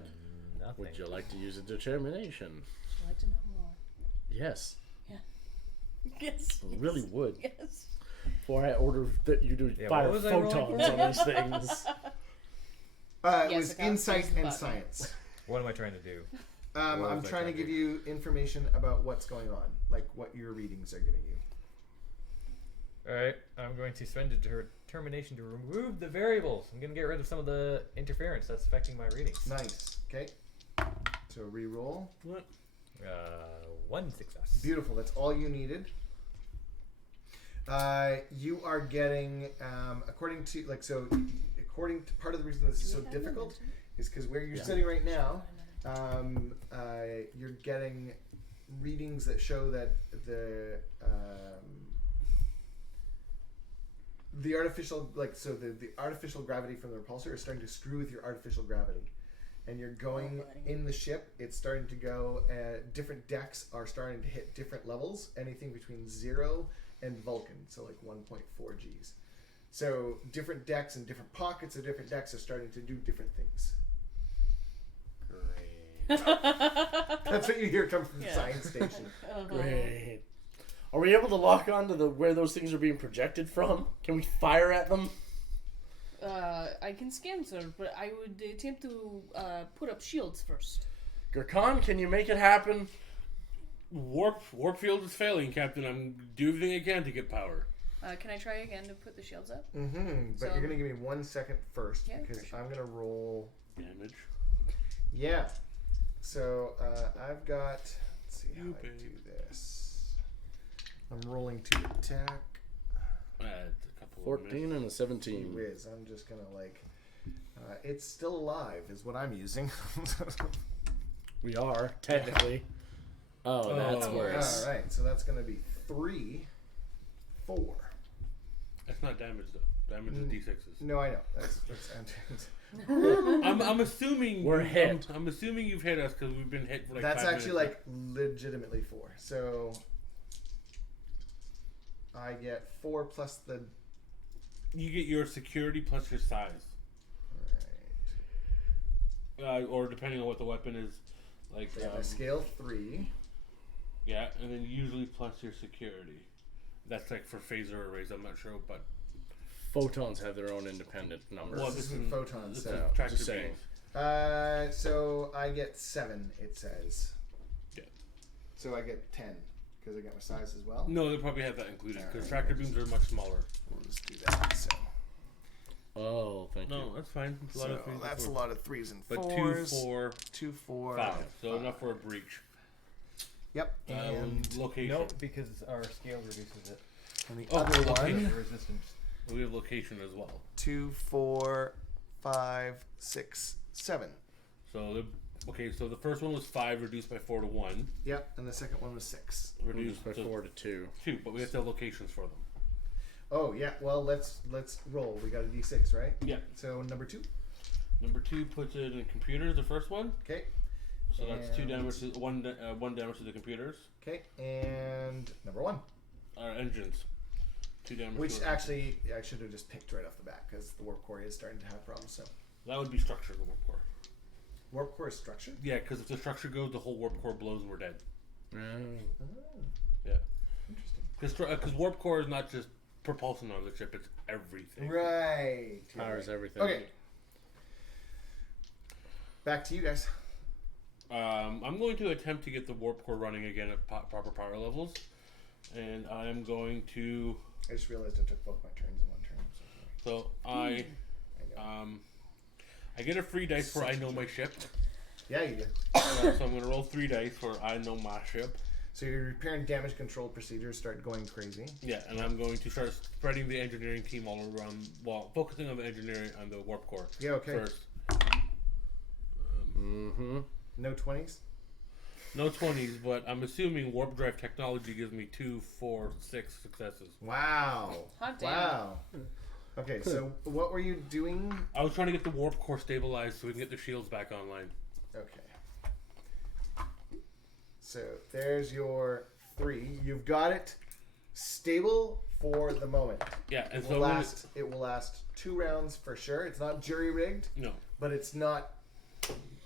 nothing. Would you like to use a determination? you like to know more? Yes. Yes. I really would. Yes. Before I order that you do Yeah, fire what was I rolling photons on these things. It Yes, was I got insight press the and button. science. What am I trying to do? What I'm was I trying to trying to give do? you information about what's going on, like what your readings are giving you. Alright, I'm going to spend a determination to remove the variables. I'm going to get rid of some of the interference that's affecting my readings. Nice. Okay. So re-roll. What? 1 success. Beautiful. That's all you needed. You are getting, according to part of the reason this is so difficult is because where you're sitting right now, you're getting readings that show that the artificial, the artificial gravity from the repulsor is starting to screw with your artificial gravity. And you're going in the ship, it's starting to go, different decks are starting to hit different levels, anything between 0 and Vulcan, so like 1.4 Gs. So different decks and different pockets of different decks are starting to do different things. Great. That's what you hear come from the science station. Great. Are we able to lock on to where those things are being projected from? Can we fire at them? I can scan, sir, but I would attempt to put up shields first. Gurkhan, can you make it happen? Warp field is failing, Captain. I'm doing everything I can to get power. Can I try again to put the shields up? Mm-hmm. But So- you're going to give me 1 second first, Yeah, because for sure. I'm going to roll... Damage. Yeah. So I've got... Let's see how You I babe. do this. I'm rolling to attack. It's a couple 14 and a Gee 17. whiz, I'm just going to like... it's still alive is what I'm using. We are, technically. Oh, that's Oh, worse. Alright, so that's going to be 3, 4. That's not damage though. Damage is d6s. No, I know. That's I'm assuming We're hit. I'm assuming you've hit us because we've been hit for like that's 5 actually minutes. like legitimately 4. So I get 4 plus the... You get your security plus your size, Alright. or depending on what the weapon is, like Yeah, I scale 3. yeah, and then usually plus your security. That's like for phaser arrays. I'm not sure, but Photons have their own independent numbers. Well, this isn't photons, This so is tractor just saying. beams. So I get 7, it says. Yeah. So I get 10, because I get my size as well. No, they probably have that included because Alright. tractor beams are much smaller. We'll just do that. So, Oh, thank you. No, that's fine. It's a lot of things. that's a lot of 3s and 4s. But 2, 4, 2, 4, 5. So 5. enough for a breach. Yep. And Location. Nope, because our scale reduces it. the Oh, other location? one, The resistance. We have location as well. 2, 4, 5, 6, 7. So so the first one was 5 reduced by 4 to 1. Yep. And the second one was 6. Reduced by to 4 to 2. 2, but we have to have locations for them. Oh yeah. Well, let's roll. We got a D6, right? Yeah. So number 2. Number 2 puts it in computers. The first one. Okay. So that's 2 And- damage. To, one damage to the computers. Okay. And number 1. Our engines. 2 damage. Which to our- actually, I should have just picked right off the bat because the warp core is starting to have problems. So that would be structure. The warp core. warp core is structure. Yeah, because if the structure goes, the whole warp core blows and we're dead. Oh, Yeah. interesting. Because warp core is not just propulsion on the ship; it's everything. Right. Powers everything. Okay. Back to you guys. I'm going to attempt to get the warp core running again at proper power levels, and I'm going to. I just realized I took both my turns in one turn. So I know. I get a free dice for I know my ship. Yeah, you did. So I'm going to roll 3 dice for I know my ship. So your repair and damage control procedures start going crazy. Yeah, and I'm going to start spreading the engineering team all around, well, focusing on the engineering on the warp core. Yeah, okay. First. Mm-hmm. No 20s? No 20s, but I'm assuming warp drive technology gives me 2, 4, 6 successes. Wow. Hot damn. Wow. Okay, so what were you doing? I was trying to get the warp core stabilized so we can get the shields back online. Okay. So there's your 3. You've got it stable for the moment. Yeah, and It so will last. It will last 2 rounds for sure. It's not jury rigged, no, but it's not.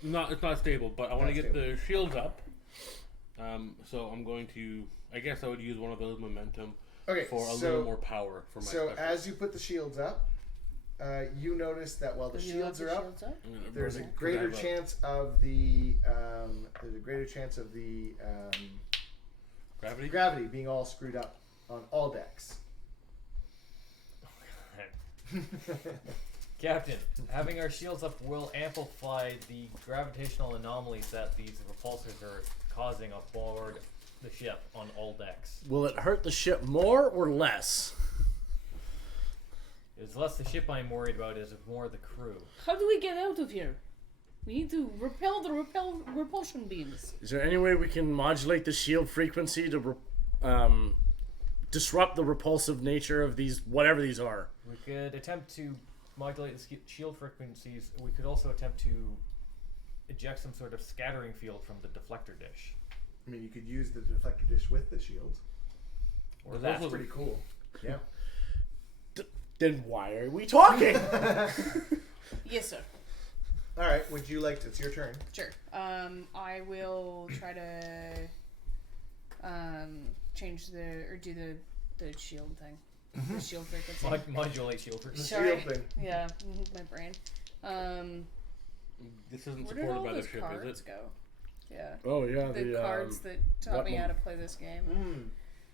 it's not stable. But I want to Not get the shields up. So I'm going to. I guess I would use one of those momentum Okay. for a so, little more power for my. So special. as you put the shields up, you notice that while the Do you have shields the are up, shields up? I'm gonna there's a roll- greater I have a chance of the gravity. gravity being all screwed up on all decks. Captain, having our shields up will amplify the gravitational anomalies that these repulsors are causing aboard the ship on all decks. Will it hurt the ship more or less? It's less the ship I'm worried about, is more the crew. How do we get out of here? We need to repel the repulsion beams. Is there any way we can modulate the shield frequency to disrupt the repulsive nature of these, whatever these are? We could attempt to modulate the shield frequencies. We could also attempt to eject some sort of scattering field from the deflector dish. I mean, you could use the deflector dish with the shields. Or That's that. pretty cool. Yeah. Then why are we talking? Yes, sir. All right. Would you like to? It's your turn. Sure. I will try to change do the shield thing. The shield frequency. Modulate shield frequency. Sorry. Shield thing. Yeah, my brain. This isn't Where did all supported by the those ship, cards is it? go? Yeah. Oh yeah, The cards that taught me how to play this game.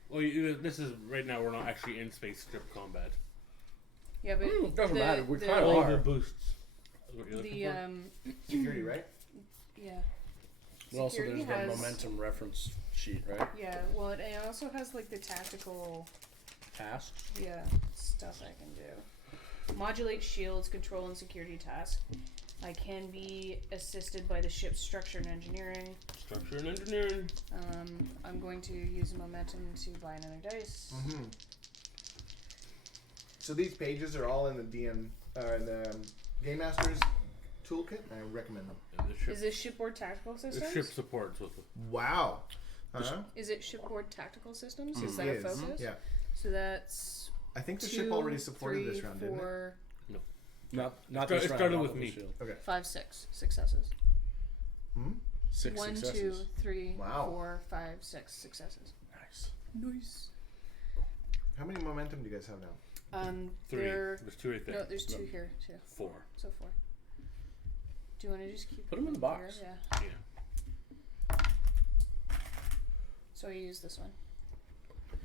Well, this is right now. We're not actually in space ship combat. Yeah, but doesn't matter. We kinda All are. the boosts. Is what you're looking the for? Security, right? yeah. But also, Security there's the has- momentum reference sheet, right? Yeah, well, it also has like the tactical Tasks. stuff I can do. Modulate shields, control, and security tasks. I can be assisted by the ship's structure and engineering. Structure and engineering. I'm going to use momentum to buy another dice. Mm-hmm. So these pages are all in the DM in the Game Master's toolkit. I recommend them. And the ship, Is this shipboard tactical the systems? ship supports with it. Wow. Uh-huh. Is it shipboard tactical systems? Is It that a is. focus? Yeah. So that's I think the 2, ship already supported 3, this round, didn't it? 4, Not It this started round, with not me. the shield. 5, 6 successes. Hmm? 6 1, successes. 2, 3, Wow. 4, 5, 6 successes. Nice. Nice. How many momentum do you guys have now? 3. There. There's 2 right there. No, there's 2 here too. 4. So 4. Do you want to just keep Put 'em in the box. Here? Yeah. Yeah. So I use this one.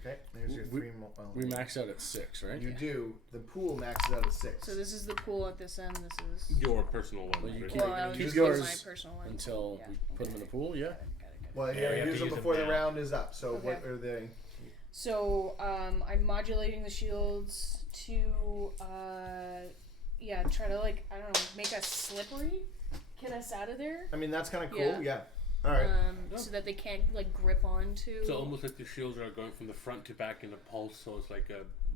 Okay, there's your We- 3 We max out at 6, right? You do. The pool maxes out at 6. So this is the pool at this end. This is. Your personal one. Well, you right? keep- Well, I would keep just yours use my personal one until Yeah, we put them in the okay. pool, yeah? Got it. Well, Yeah, yeah, we have use to them use before them the now. round is up. So Okay. what are they? So I'm modulating the shields to try to like I don't know make us slippery, get us out of there. I mean, that's kind of cool. Yeah. Yeah. All right. So that they can't like grip onto. So almost like the shields are going from the front to back in a pulse. So it's like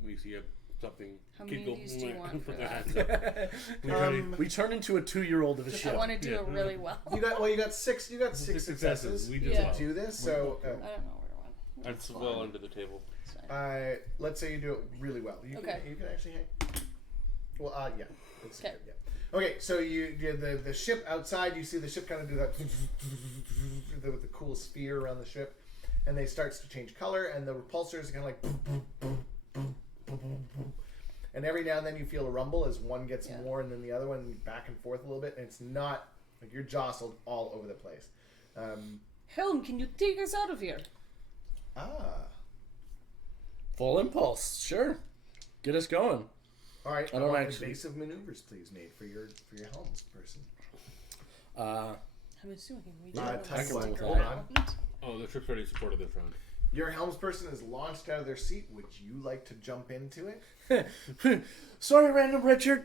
we see something. How kid many go of these do you want for put their that? hands up. We turn into a 2-year-old of a I ship. want to do it really well. You got 6. You got 6 successes. We to did well. do this. So I don't know where to That's well under the table. let's say you do it really well. You Okay. Can, you can actually hang. Well, yeah. That's Okay. good, yeah. Okay, so you the ship outside. You see the ship kind of do that with the cool sphere around the ship, and they starts to change color, and the repulsors are kind of like boom, boom, boom, boom, boom, boom, boom. And every now and then you feel a rumble as one gets more, and then the other one back and forth a little bit, and it's not like you're jostled all over the place. Helm, can you take us out of here? Full impulse, sure. Get us going. All right. I don't want actually- evasive maneuvers, please, Nate, for your helms person. I'm assuming we Type I can one. roll with Hold that. on. Oh, the ship's already supported this round. Your helms person is launched out of their seat. Would you like to jump into it? Sorry, Random Redshirt.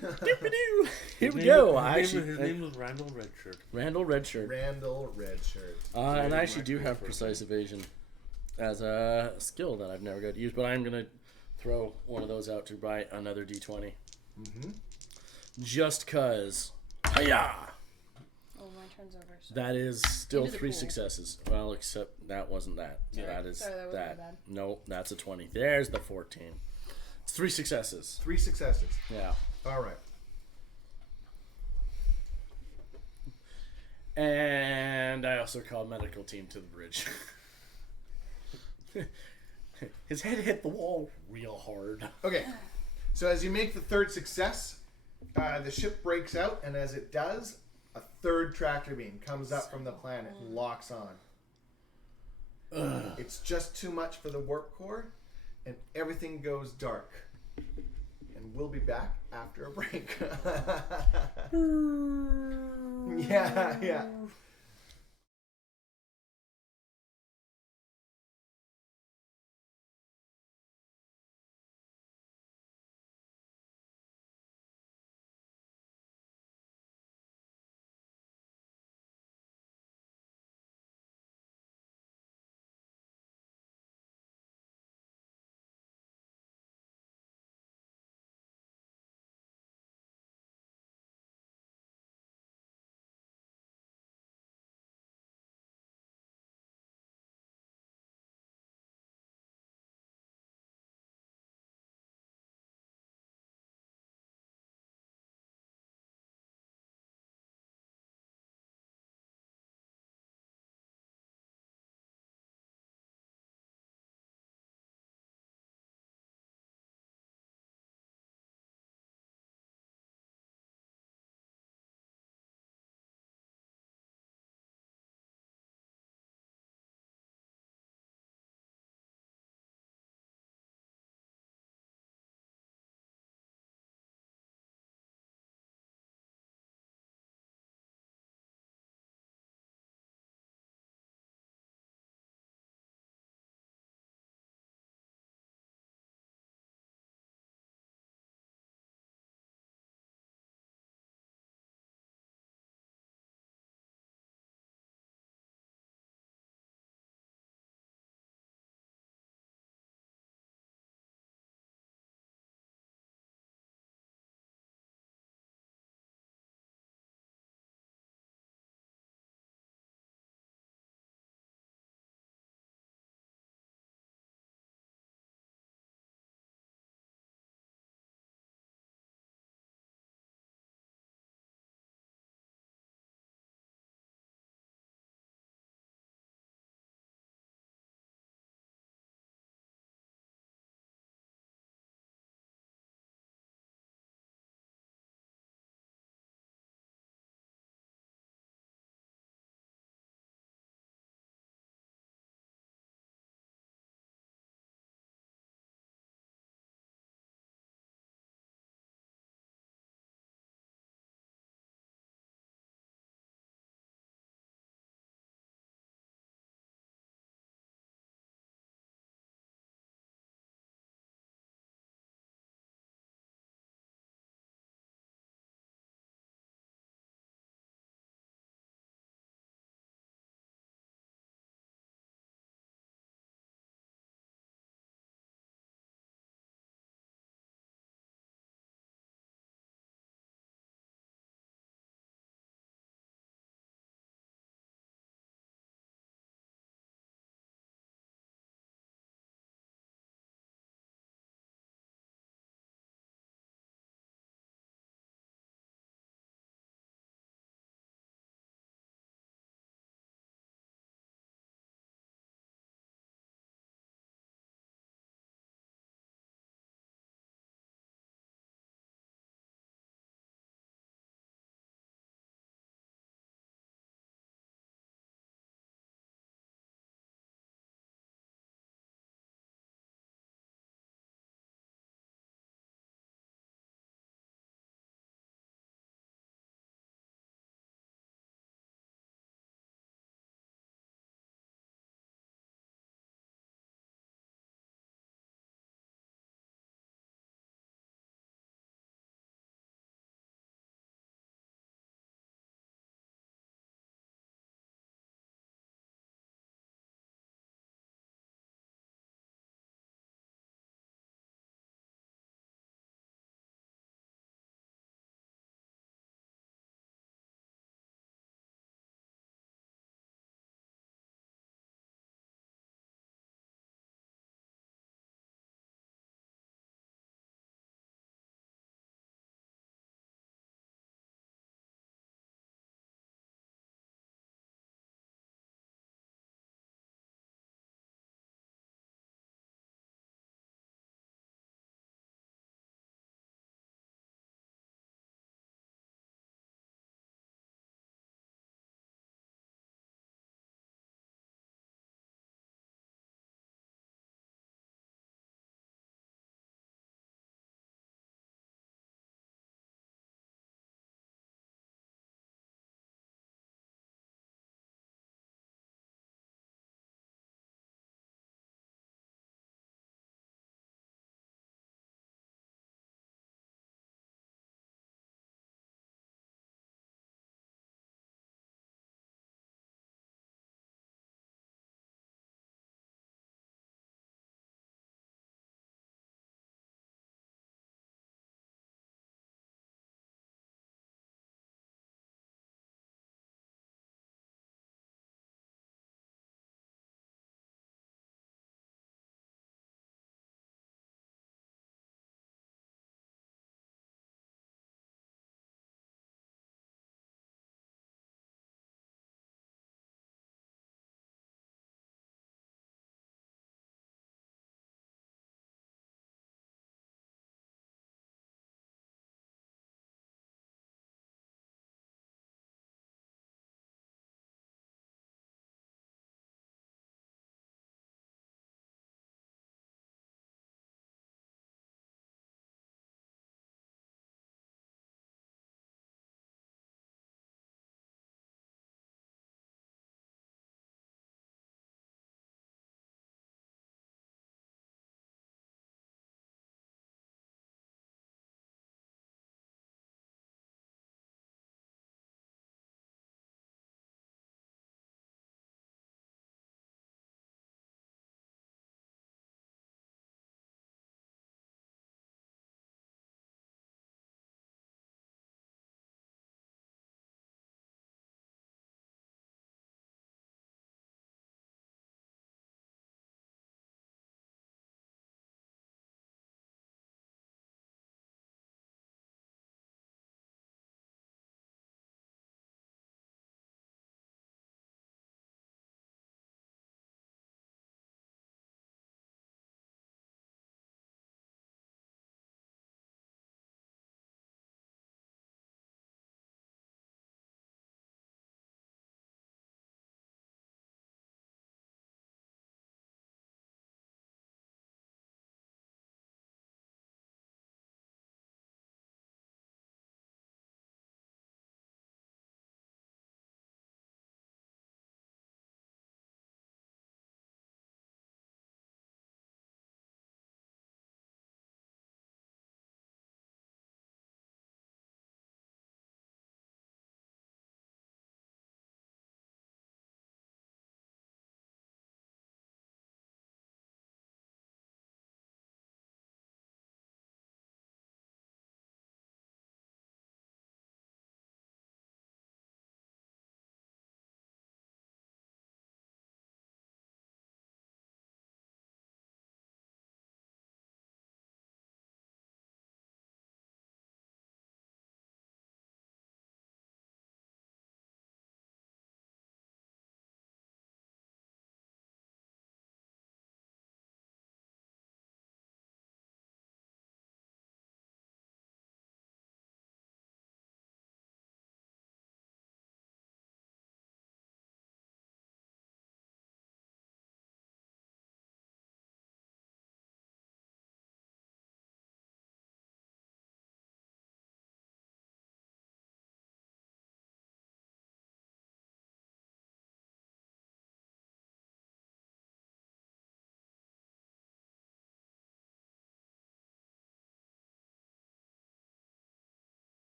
Doop-a-doo. Here we His go. name- his name was Randall Redshirt. Randall Redshirt. Randall Redshirt. And I Yeah, actually do my have first precise evasion as a skill that I've never got to use, but I'm going to throw one of those out to buy another D20. Mm-hmm. Just cause. Hiya! Oh, my turn's over. So. That is still Into the 3 pool. successes. Well, except that wasn't that. Sorry. That is Sorry, that was my bad. No, that's a 20. There's the 14. It's 3 successes. 3 successes. Yeah. All right. And I also called medical team to the bridge. His head hit the wall real hard. Okay. So as you make the 3rd success, the ship breaks out, and as it does, a 3rd tractor beam comes up from the planet and locks on. It's just too much for the warp core, and everything goes dark. And we'll be back after a break. yeah.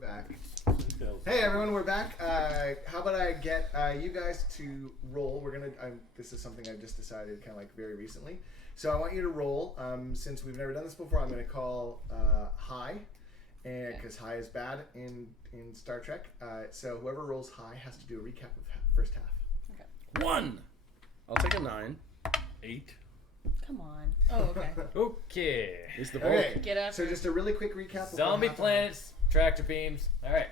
Back. Hey everyone, we're back. How about I get you guys to roll? This is something I've just decided kind of like very recently. So I want you to roll. Since we've never done this before, I'm going to call high, and because high is bad in Star Trek. So whoever rolls high has to do a recap of first half. Okay. 1. I'll take a 9. 8. Come on. Oh, okay. Okay. Is the Okay. Get after So just a really quick recap. of what Zombie happened. planets, tractor beams. All right.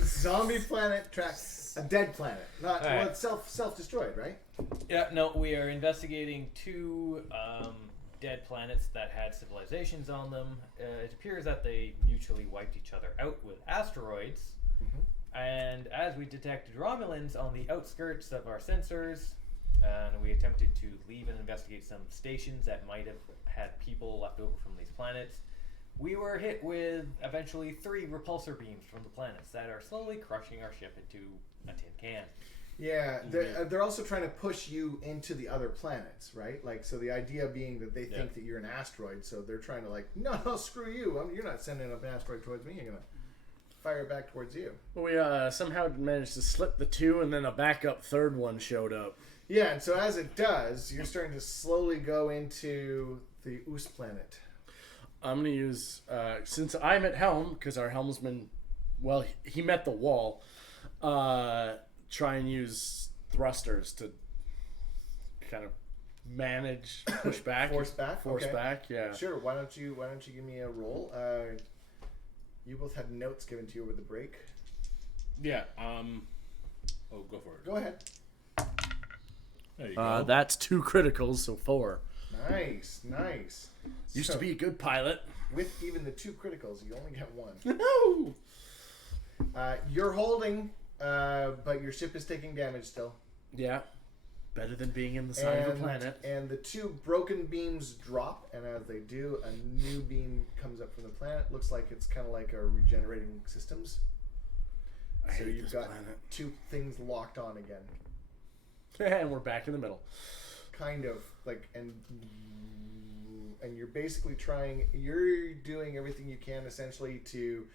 Zombie planet tracks a dead planet. Not All right. well, it's self-destroyed, right? Yeah, no, we are investigating 2 dead planets that had civilizations on them. It appears that they mutually wiped each other out with asteroids. And as we detected Romulans on the outskirts of our sensors, and we attempted to leave and investigate some stations that might have had people left over from these planets, we were hit with eventually 3 repulsor beams from the planets that are slowly crushing our ship into a tin can. Yeah, they're also trying to push you into the other planets, right? Like, so the idea being that they think that you're an asteroid, so they're trying to like, no, screw you. You're not sending up an asteroid towards me. You're gonna fire it back towards you. We somehow managed to slip the 2, and then a backup third one showed up. Yeah, and so as it does, you're starting to slowly go into the Oos planet. I'm going to use, since I'm at helm, because our helmsman, well, he met the wall, try and use thrusters to kind of manage, push back. Force back? Force Okay. back, yeah. Sure, why don't you give me a roll? You both had notes given to you over the break. Yeah. Oh, go for it. Go ahead. There you go. That's 2 criticals, so 4. Nice. Used So, to be a good pilot. with even the 2 criticals, you only get 1. No! You're holding, but your ship is taking damage still. Yeah. Better than being in the side of a planet. And the 2 broken beams drop, and as they do, a new beam comes up from the planet. Looks like it's kind of like a regenerating systems. I So hate you've this got planet. 2 things locked on again. And we're back in the middle. Kind of like, and you're basically you're doing everything you can essentially to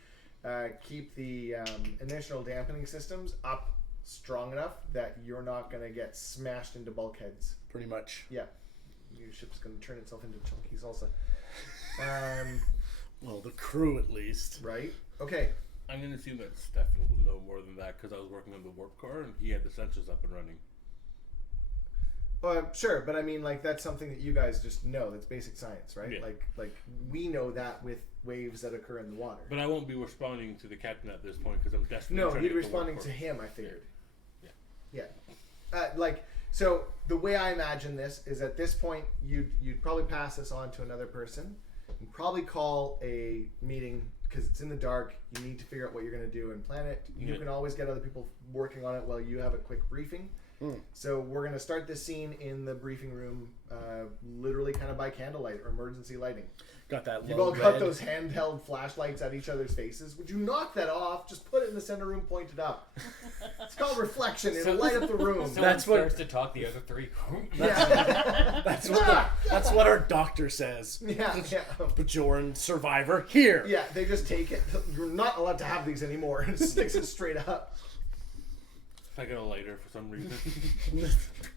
keep the initial dampening systems up strong enough that you're not going to get smashed into bulkheads. Pretty much. Yeah, your ship's going to turn itself into chunky salsa. Well, the crew at least. Right? Okay. I'm going to assume that Stefan will know more than that because I was working on the warp core and he had the sensors up and running. Sure, but I mean, like, that's something that you guys just know. That's basic science, right? Yeah. Like we know that with waves that occur in the water. But I won't be responding to the captain at this point because I'm desperately No, trying you'd to be get the warp responding core. to him, I figured. Yeah. So the way I imagine this is at this point, you'd probably pass this on to another person. You'd probably call a meeting because it's in the dark. You need to figure out what you're going to do and plan it. You can always get other people working on it while you have a quick briefing. So we're going to start this scene in the briefing room, literally kind of by candlelight or emergency lighting. Got that You've low all got red. those handheld flashlights at each other's faces. Would you knock that off? Just put it in the center room, pointed up. It's called reflection. It'll light up the room. Someone That's what- starts to talk, the other 3. Yeah. That's what our doctor says. Yeah. Bajoran survivor here. Yeah, they just take it. You're not allowed to have these anymore. It sticks it straight up. I got a lighter for some reason.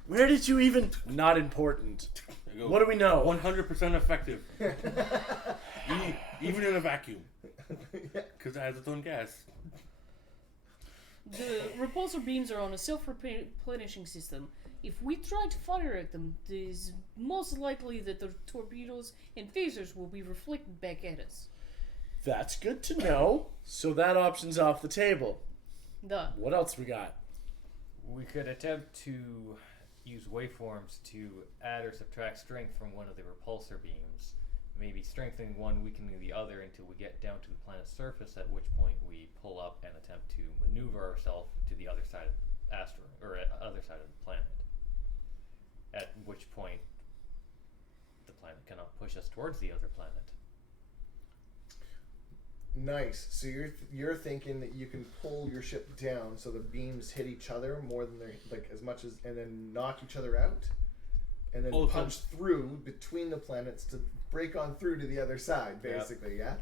Where did you even? Not important. I go, What do we know? 100% effective. Even in a vacuum. Because it has its own gas. The repulsor beams are on a self-replenishing system. If we try to fire at them, it is most likely that the torpedoes and phasers will be reflected back at us. That's good to know. So that option's off the table. Done. What else we got? We could attempt to use waveforms to add or subtract strength from one of the repulsor beams. Maybe strengthening one, weakening the other until we get down to the planet's surface, at which point we pull up and attempt to maneuver ourselves to the other side of the asteroid, or other side of the planet. At which point the planet cannot push us towards the other planet. Nice. So you're thinking that you can pull your ship down so the beams hit each other more than they're like as much as, and then knock each other out, and then punch through between the planets to break on through to the other side, basically. Yeah.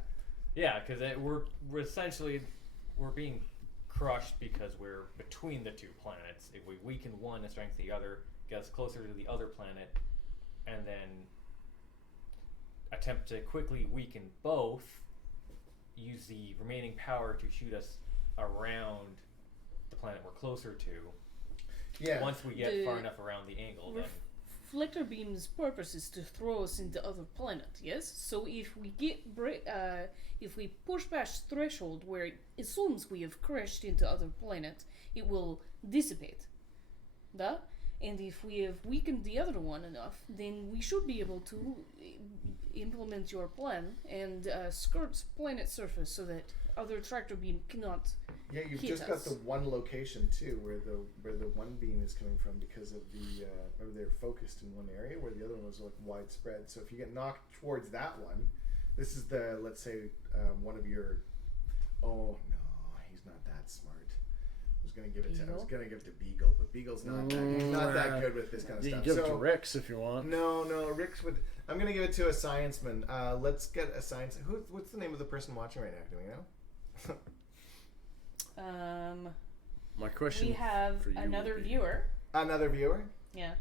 Yeah, because we're essentially we're being crushed because we're between the two planets. If we weaken one and strengthen the other, get us closer to the other planet, and then attempt to quickly weaken both, use the remaining power to shoot us around the planet we're closer to. Yeah. Once we get far enough around the angle, then Reflector beam's purpose is to throw us into other planet. Yes. So if we if we push past threshold where it assumes we have crashed into other planet, it will dissipate. Da? And if we have weakened the other one enough, then we should be able to implement your plan and skirt planet surface so that other tractor beam cannot. Yeah, you've hit just got us. the one location too, where the one beam is coming from because of the remember they're focused in one area where the other one was like widespread. So if you get knocked towards that one, this is the let's say one of your. Oh no, he's not that smart. I was gonna give it to Beagle, but Beagle's not that good with this kind of You stuff. can give it So- to Rix if you want. No, Rick's would. I'm gonna give it to a scienceman. Let's get a science. What's the name of the person watching right now? Do we know? My question. We have for you another would be- viewer. Another viewer. Yeah.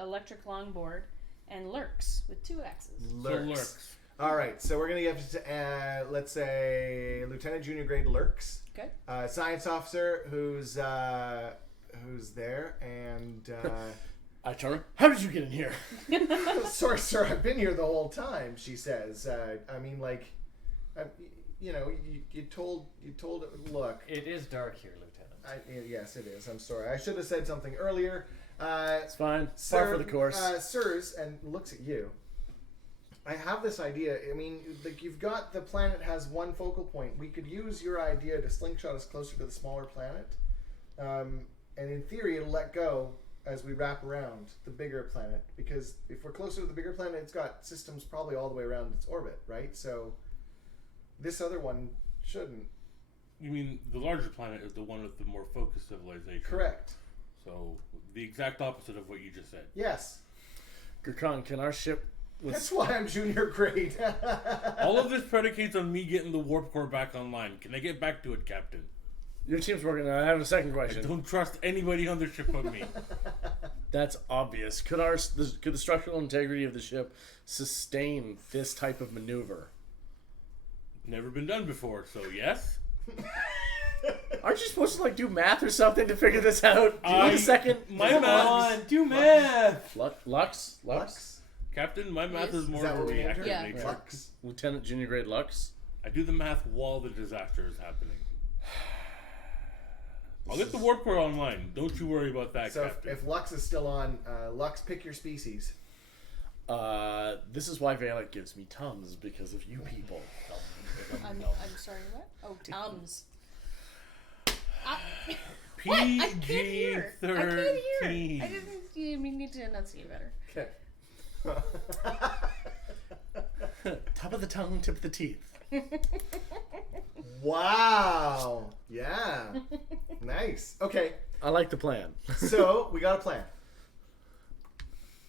Electric longboard and lurks with 2 axes. Lurks. All right, so we're gonna give it to let's say Lieutenant Junior Grade Lurks, Okay. science officer who's there, and I turn. How did you get in here? sorry, sir, I've been here the whole time. She says. I mean, like, you know, you told. Look, it is dark here, Lieutenant. yes, it is. I'm sorry. I should have said something earlier. It's fine. Sir, Par for the course. Sirs, and looks at you. I have this idea. I mean, like you've got the planet has one focal point. We could use your idea to slingshot us closer to the smaller planet, and in theory, it'll let go as we wrap around the bigger planet. Because if we're closer to the bigger planet, it's got systems probably all the way around its orbit, right? So this other one shouldn't. You mean the larger planet is the one with the more focused civilization? Correct. So the exact opposite of what you just said. Yes. Gurkhan, can our ship? That's why I'm junior grade. All of this predicates on me getting the warp core back online. Can I get back to it, Captain? Your team's working. I have a second I question. don't trust anybody on the ship but me. That's obvious. Could the structural integrity of the ship sustain this type of maneuver? Never been done before, so yes. Aren't you supposed to like do math or something to figure this out? Do you need a second? My Come math, on, do math! Lux? Captain. My math Yes. is more Is that of a what we reactive Yeah. nature. Flux. Lieutenant Junior Grade Lux? I do the math while the disaster is happening. I'll get the warp core online. Don't you worry about that, So Captain. if Lux is still on, Lux, pick your species. This is why Valak gives me Tums, because of you people. I'm sorry, what? Oh, Tums. PG I can't hear. 13. I didn't. You need to enunciate better. Okay. Top of the tongue, tip of the teeth. Wow. Yeah. Nice. Okay. I like the plan. So we got a plan.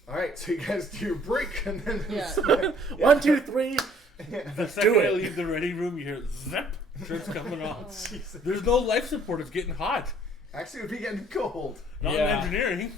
All right. So you guys do your break and then. Yeah. 1, 2, 3. The second Do I it. leave the ready room, you hear zip. Shirt's coming off. Jesus. There's no life support. It's getting hot. Actually, it would be getting cold. Not Yeah. in engineering.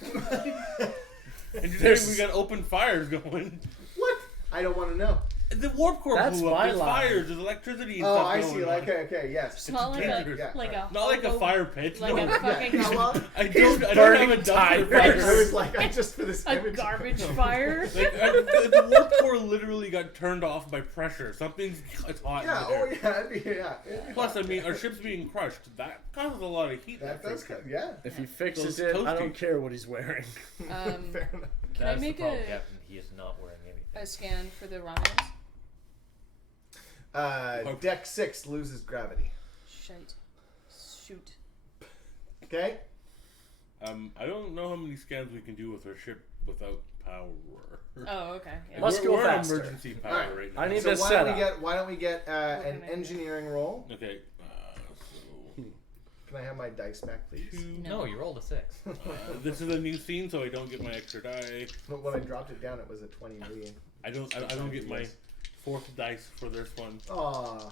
Engineering, There's- we got open fires going. What? I don't want to know. The warp core That's blew up. my There's line. fires. There's electricity and Oh, stuff I going see. on. Like, okay, yes. It's not like dangerous. a like a Not like a hollow- fire pit. like no. a fucking How long? I don't have burning a dumpster tires. I fire. was like, I just for this a image. garbage fire. Like, the warp core literally got turned off by pressure. Something's it's hot Yeah. in Oh, there. yeah. It'd be, yeah. it'd be Plus, hot. I mean, our ship's being crushed. That causes a lot of heat. That does. freaks out. Yeah. If he fixes So it, it's I don't toasty. care what he's wearing. Fair enough. Can I That's make the problem, a Captain. He is not wearing anything. scan for the Romulans? Deck 6 loses gravity. Shite. Shoot. Okay. I don't know how many scans we can do with our ship without power. Oh, okay. Yeah. Let's we're, go we're on faster. emergency power Alright. right now. I need So this why set don't we up. get an can I do? engineering roll? Okay. Can I have my dice back, please? No, you rolled a 6. This is a new scene, so I don't get my extra die. But when I dropped it down, it was a 20 million. I don't get my fourth dice for this one. Aw.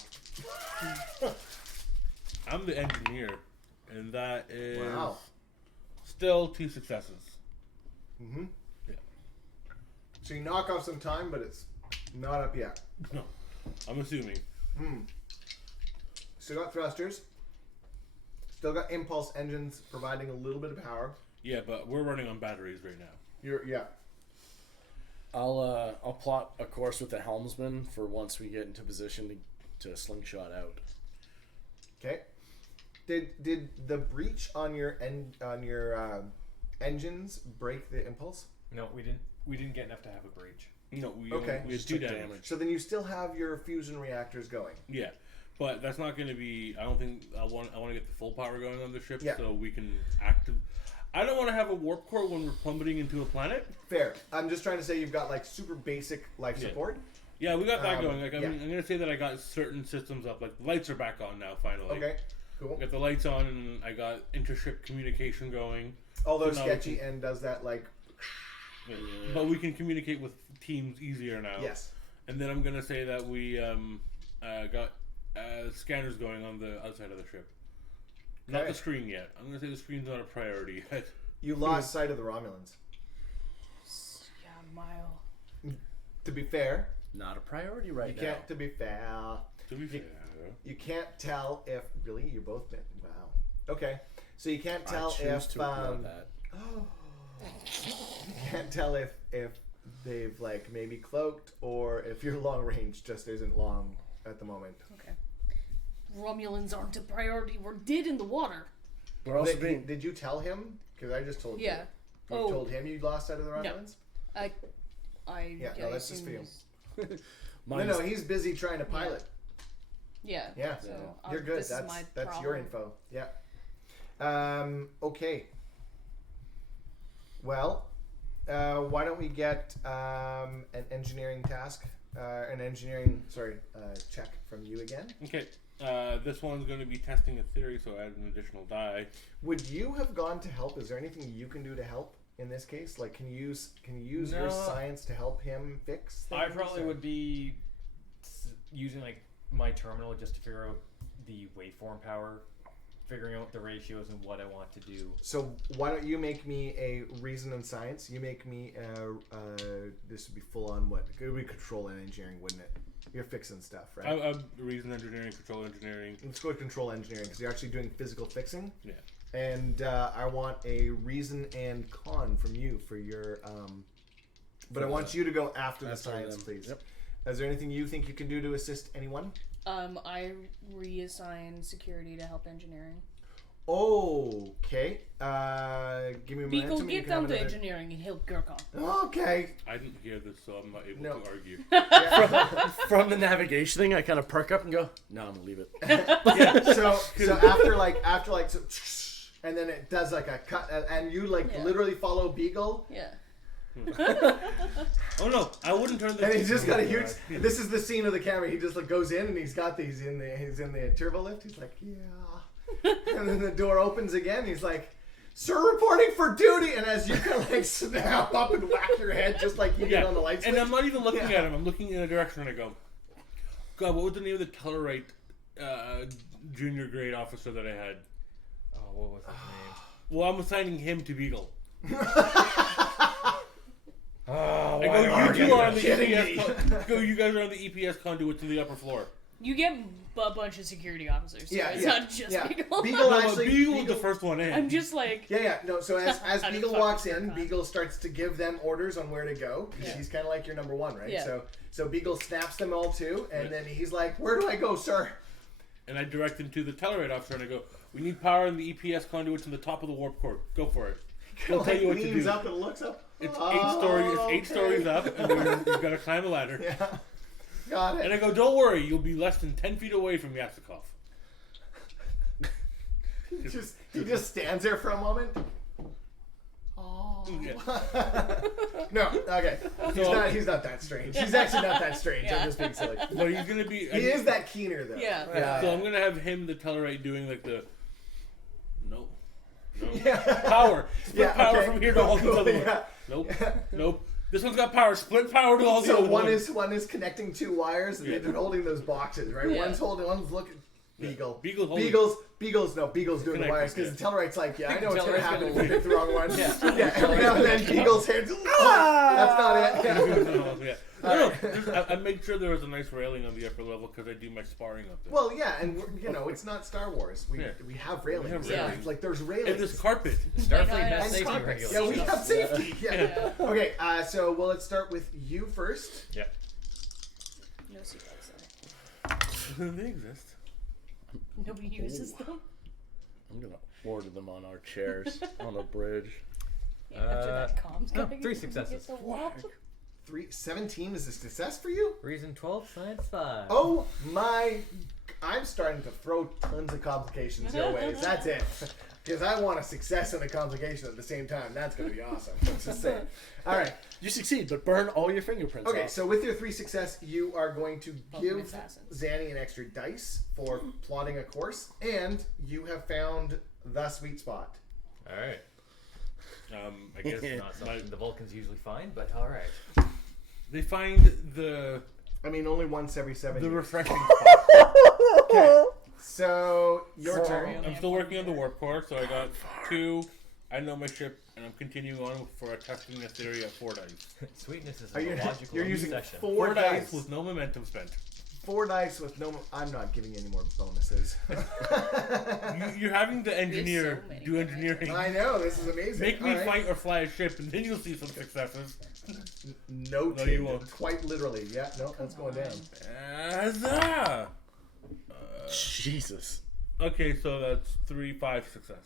I'm the engineer, and that is Wow. still 2 successes. Mm-hmm. Yeah. So you knock off some time, but it's not up yet. No, I'm assuming. Still got thrusters. Still got impulse engines providing a little bit of power. Yeah, but we're running on batteries right now. Yeah. I'll plot a course with the helmsman for once we get into position to slingshot out. Okay. Did the breach on your engines break the impulse? No, we didn't. We didn't get enough to have a breach. No, we Okay. we had Just 2 took damage. So then you still have your fusion reactors going. Yeah, but that's not going to be. I don't think I want to get the full power going on the ship, Yeah. so we can active. I don't want to have a warp core when we're plummeting into a planet. Fair. I'm just trying to say you've got like super basic life Yeah. support. Yeah, we got that going. Like yeah. I'm going to say that I got certain systems up. Like the lights are back on now. Finally. Okay. Cool. I got the lights on, and I got intership communication going. Although So now we sketchy can- and does that like But we can communicate with teams easier now. yes. And then I'm gonna say that we got scanners going on the outside of the ship. Not Okay. the screen yet. I'm gonna say the screen's not a priority yet. You lost sight of the Romulans. Yeah, mile. To be fair, Not a priority right you now. can't. To be fair, To be fair. you can't tell if really you both been. Wow. Okay. So you can't tell I choose if to ignore that. you can't tell if they've like maybe cloaked or if your long range just isn't long at the moment. Okay. Romulans aren't a priority. We're dead in the water. We're also being. Did you tell him? Because I just told Yeah. you. You told him you lost sight of the Romulans? I. Yeah, no, that's just for you. Mine's- No, he's busy trying to pilot. Yeah. Yeah, So you're good. This is my That's your problem. info. Yeah. Okay. Well, why don't we get an engineering task, check from you again? Okay. This one's going to be testing a theory, so add an additional die. Would you have gone to help? Is there anything you can do to help in this case? Like, can you use your No. science to help him fix things? I probably or- would be using like my terminal just to figure out the waveform power, figuring out the ratios and what I want to do. So why don't you make me a reason and science? You make me this would be full on what? It would be control and engineering, wouldn't it? You're fixing stuff, right? I'm reason engineering, control engineering. Let's go with control engineering because you're actually doing physical fixing. Yeah. And I want a reason and con from you for your. But I want you to go after the After science, them. please. Yep. Is there anything you think you can do to assist anyone? I reassign security to help engineering. Okay. Give me a Beagle, momentum. You get can have down to another- engineering and help Gurkon. Okay. I didn't hear this, so I'm not able No. to argue. From the navigation thing, I kind of perk up and go, "No, I'm gonna leave it." Yeah. So after like, so, and then it does like a cut, and you like Yeah. literally follow Beagle. Yeah. Oh no, I wouldn't turn this. And he's just got a huge. This is the scene of the camera. He just like goes in and he's got these he's in the turbo lift. He's like, yeah. And then the door opens again. He's like, "Sir, reporting for duty." And as you kind of like snap up and whack your head just like you did on the light switch. And I'm not even looking Yeah. at him. I'm looking in a direction and I go, God, what was the name of the Tellarite junior grade officer that I had? Oh, what was his name? Well, I'm assigning him to Beagle. Oh, I go, you two are on the kidding EPS. Go, you guys are on the EPS conduits in the upper floor. You get a bunch of security officers. So Yeah, it's yeah, not just yeah. Beagle. Beagle No, actually. Beagle was the first one in. I'm just like. Yeah. No. So as How to Beagle fuck walks with in, Gurkon. Beagle starts to give them orders on where to go. 'Cause Yeah. she's kind of like your number one, right? Yeah. So Beagle snaps them all too, and Right. then he's like, "Where do I go, sir?" And I direct him to the Tellarite officer and I go, we need power in the EPS conduits in the top of the warp core. Go for it. We'll tell you what to leans do. up and looks up. It's Oh, eight stories up, and you've got to climb a ladder. Yeah. Got it. And I go, don't worry, you'll be less than 10 feet away from Yasikov. He just stands there for a moment. Oh. Yeah. No, okay. He's not that strange. He's actually not that strange. Yeah. I'm just being silly. But he's gonna be. He is that keener though. Yeah. So I'm gonna have him, the Tellarite, doing like the. No. Yeah. Power. Split power okay. from here to all these Cool, other yeah. ones. Nope. Nope. This one's got power. Split power to all the So other one ones. is connecting two wires, and Yeah. they're holding those boxes, right? Yeah. One's looking. Beagle. Beagle's holding- Beagle's doing the Connected, wires because yeah. the Tellarite's like, yeah, I know what's Tellarite's gonna happen if gonna we pick the wrong one. Yeah. Every now and then Beagle's hands. That's not it. Yeah. I made sure there was a nice railing on the upper level because I do my sparring up there. Well, yeah, and it's not Star Wars. We have railings. We have railings. Like there's railings. and this carpet. Starfleet And has And safety carpets. regulations. Yeah, we have safety. Yeah. Okay, so let's start with you first. Yeah. No seatbelts. They exist. Nobody uses them. I'm gonna order them on our chairs on a bridge. Yeah, after that comms guy 3 gets successes. the wall. 17 is a success for you? Reason 12, science 5. Oh my! I'm starting to throw tons of complications your way. That's it. Because I want a success and a complication at the same time. That's going to be awesome. Let's just say. All right. You succeed, but burn all your fingerprints Okay, off. so with your 3 success, you are going to Vulcan give assassins. Zanny an extra dice for plotting a course, and you have found the sweet spot. Alright. I guess Not something the Vulcans usually find, but alright. they find the Only once every 7 years. refreshing spot. Okay. So, your turn. I'm still working on the warp core, so I got 2. I know my ship, and I'm continuing on for testing the theory at 4 dice. Sweetness is Are you, a logical you're using section. 4 dice with no momentum spent. 4 dice with no. I'm not giving you any more bonuses. You're having to engineer, so many do engineering. I know, this is amazing. Make me All right. fight or fly a ship, and then you'll see some successes. Noted. No, you won't. Quite literally. Yeah, no, that's going down. Huzzah! Jesus. Okay, so that's 5 successes.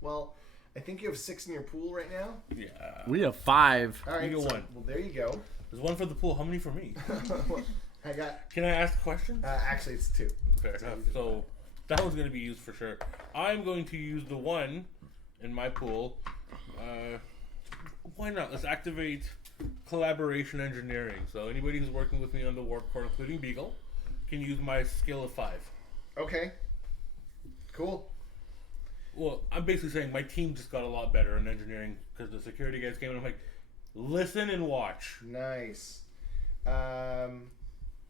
Well, I think you have 6 in your pool right now. Yeah. We have 5. All right, You get so- 1. Well, there you go. There's 1 for the pool. How many for me? I got. Can I ask questions? Actually, it's 2. Fair enough. So that one's going to be used for sure. I'm going to use the 1 in my pool. Why not? Let's activate collaboration engineering. So anybody who's working with me on the warp core, including Beagle, can use my skill of 5. Okay. Cool. Well, I'm basically saying my team just got a lot better in engineering because the security guys came and I'm like, listen and watch. Nice.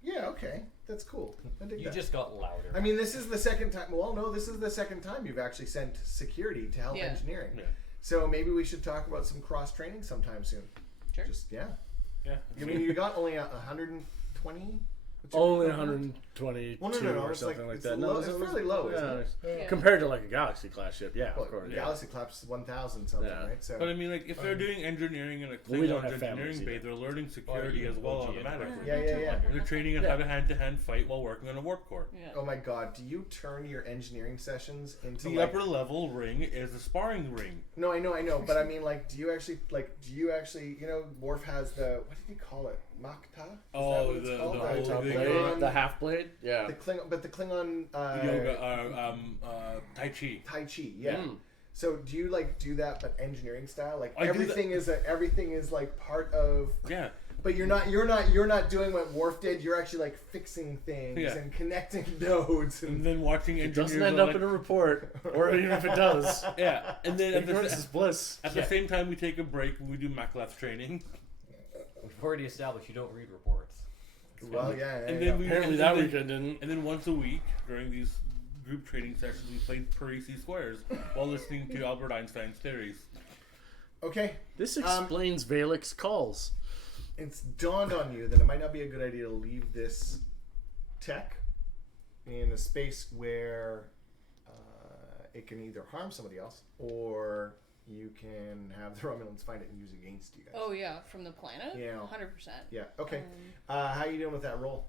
Yeah. Okay. That's cool. I dig You that. just got louder. This is the second time. Well, no, this is the second time you've actually sent security to help Yeah. engineering. Yeah. So maybe we should talk about some cross training sometime soon. Sure. Just yeah. Yeah. You got only 120. What's your Only number? 122 Well, no, or it's something like it's that. low, No, it's it was- fairly low, yeah, isn't it? it's- Yeah. Compared to like a Galaxy class ship, yeah, Well, of course. Yeah. Galaxy Claps 1,000 something, Yeah. right? So But I mean, like, if they're doing engineering in a Well, we don't Klingon's have families engineering bay, either. they're learning security as well automatically. Yeah. They're training on how to hand-to-hand fight while working on a warp core. Yeah. Oh my God! Do you turn your engineering sessions into The like? upper level ring is a sparring ring. No, I know, but I mean, like, do you actually, Worf has the what did he call it? Makta? Is that Oh, what it's the called? whole Top thing. blade, the half blade, yeah. The Klingon Yoga, Tai Chi. Tai Chi, yeah. Mm. So do you do that, but engineering style? Like I do everything is like part of. Yeah. But you're not doing what Worf did. You're actually like fixing things Yeah. and connecting nodes And and. then watching It engineers doesn't end are up like, in a report, or even if it does. yeah. And then Ignorance is bliss. at the same time, we take a break and we do Macleth training. We've already established you don't read reports. Well, yeah. And there then you we Apparently and that then- weekend didn't. And then once a week during these group training sessions, we played Parisi Squares while listening to Albert Einstein's theories. go. Okay. This explains Valek's calls. It's dawned on you that it might not be a good idea to leave this tech in a space where it can either harm somebody else or you can have the Romulans find it and use it against you guys. Oh yeah, from the planet. Yeah. 100%. Yeah. Okay. How you doing with that roll?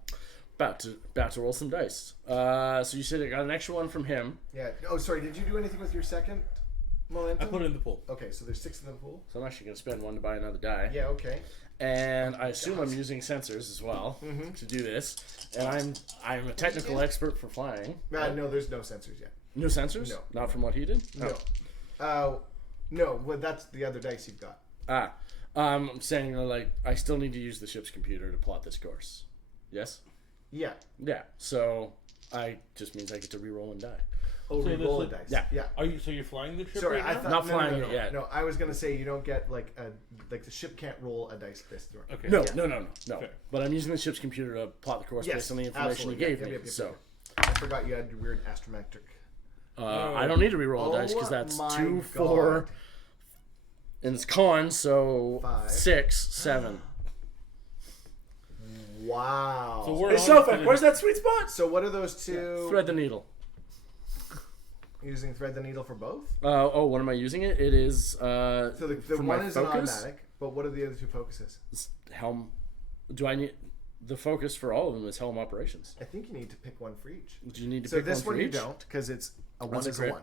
About to roll some dice. So you said I got an extra one from him. Yeah. Oh, sorry. Did you do anything with your second momentum? I put it in the pool. Okay, so there's 6 in the pool. So I'm actually going to spend one to buy another die. Yeah. Okay. And I assume I'm using sensors as well to do this. And I'm a technical expert for flying. No, there's no sensors yet. No sensors? No. Not from what he did? No. No. Well, that's the other dice you've got. I'm saying I still need to use the ship's computer to plot this course. Yes? Yeah. Yeah. So I just means I get to re-roll and die. Oh, So re-roll this- the dice. Yeah. Yeah. Are you? So you're flying the ship Sorry, right I now? thought Not no, flying no, it yet. No, I was gonna say you don't get like the ship can't roll a dice this turn. Okay. No, Yeah. no. Fair. But I'm using the ship's computer to plot the course Yes, based on the information absolutely. he gave Yep, me. yep, yep, So yep. I forgot you had your weird astrometric. I don't need to reroll a dice because that's my 2, God. 4, and it's con, so 5. 6, 7. Wow. So we're Hey, on Sofek, to where's that sweet spot? So what are those two? Thread the needle. Using thread the needle for both? When am I using it? It is So the for one my is an focus. automatic, but what are the other two focuses? It's helm. Do I need the focus for all of them? Is helm operations? I think you need to pick one for each. Do you need to So pick this one one for you each? don't, because it's a one That's a is a crit.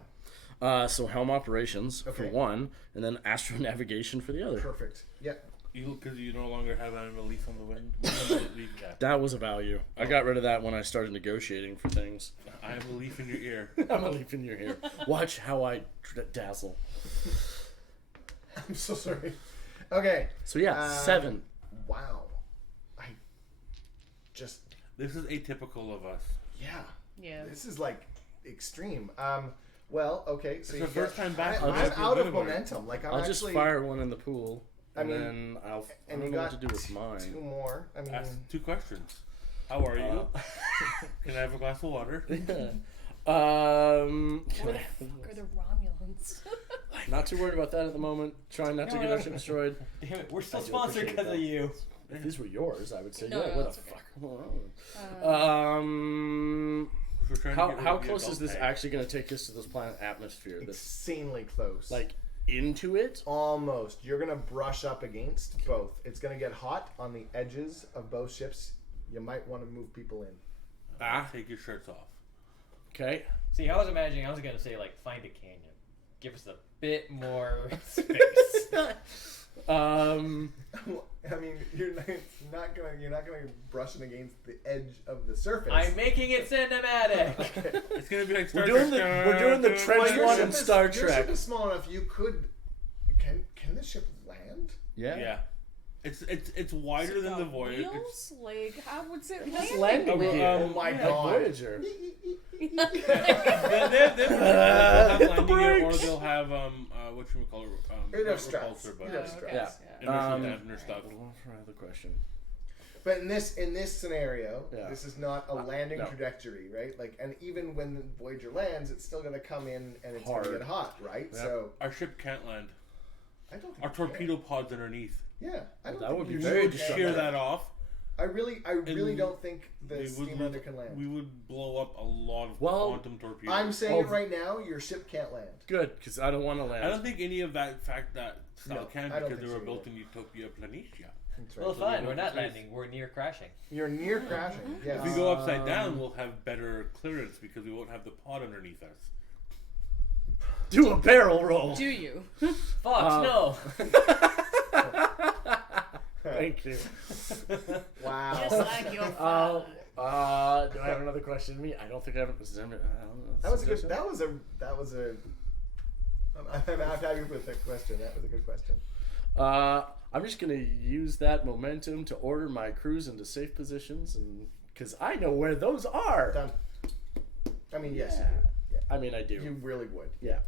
one. So helm operations for Okay. one, and then astro navigation for the other. Perfect. Yep. Because you no longer have animal leaf on the wind. Yeah. That was a value. I got rid of that when I started negotiating for things. I have a leaf in your ear. I'm a leaf in your hair. Watch how I dazzle. I'm so sorry. Okay. So yeah, 7. Wow. I just This is atypical of us. yeah. Yeah. This is like extreme. Well, okay. So It's you the first time back. I'm I'll out of momentum. Like I'm I'll actually. just fire one in the pool, I and mean, then I And don't you know got what to do with two mine. more. I mean, Ask 2 questions. How are you? Can I have a glass of water? Where the fuck are the Romulans? Not too worried about that at the moment. Trying not to get our ship destroyed. Damn it, we're still I do sponsored appreciate because of that. you. If these were yours, I would say, No, yeah, no, what it's the okay. fuck? We're trying to How get rid how of the close is adult this tag. actually going to take us to this planet atmosphere? That's insanely close. like into it? almost. You're gonna brush up against both. It's gonna get hot on the edges of both ships. You might want to move people in. Take your shirts off. Okay. See, I was imagining, I was going to say, like, find a canyon. Give us a bit more space. I mean, you're not gonna brush it against the edge of the surface. I'm making it cinematic. It's gonna be like We're Star doing the Trek. trench your one ship in is- Star Your Trek. ship is small enough. You could. Can the ship land? Yeah. It's wider than the Voyager. Wheels? Like, how would it It's land? landing well, gear. oh my Like God. Voyager. They'll have landing gear, or brakes. they'll have whatchamacallit, It'd have not straps. repulsor, but It'd have straps. Yeah. inertial dampener stuff. Another question. But in this scenario, Yeah. this is not a landing no. trajectory, right? Like, and even when the Voyager lands, it's still gonna come in and it's Hard. gonna get hot, right? Yep. So Our ship can't land. I don't think Our it can. torpedo pod's underneath. Yeah, I don't That think would be you very should destructive. Shear that off. I really And don't think the we would Steamrunner lose- can land. We would blow up a lot of Well, quantum torpedoes. I'm saying Oh. right now, your ship can't land. Good, because I don't want to land. I don't think any of that style No, can, I don't because think they were so built either. in Utopia Planitia. That's right. Well, So fine, we we're go not space. landing, we're near crashing. You're near crashing. Yes. If we go upside down, we'll have better clearance because we won't have the pod underneath us. Do a barrel roll. Do you? Fox, no! Thank you. Wow. Just like your father. Do I have another question to me? I don't think I have. That was a good. That was a. I'm happy with the question. That was a good question. I'm just gonna use that momentum to order my crews into safe positions, and because I know where those are. Done. I mean, yes, I mean, I do. you really would. Yeah.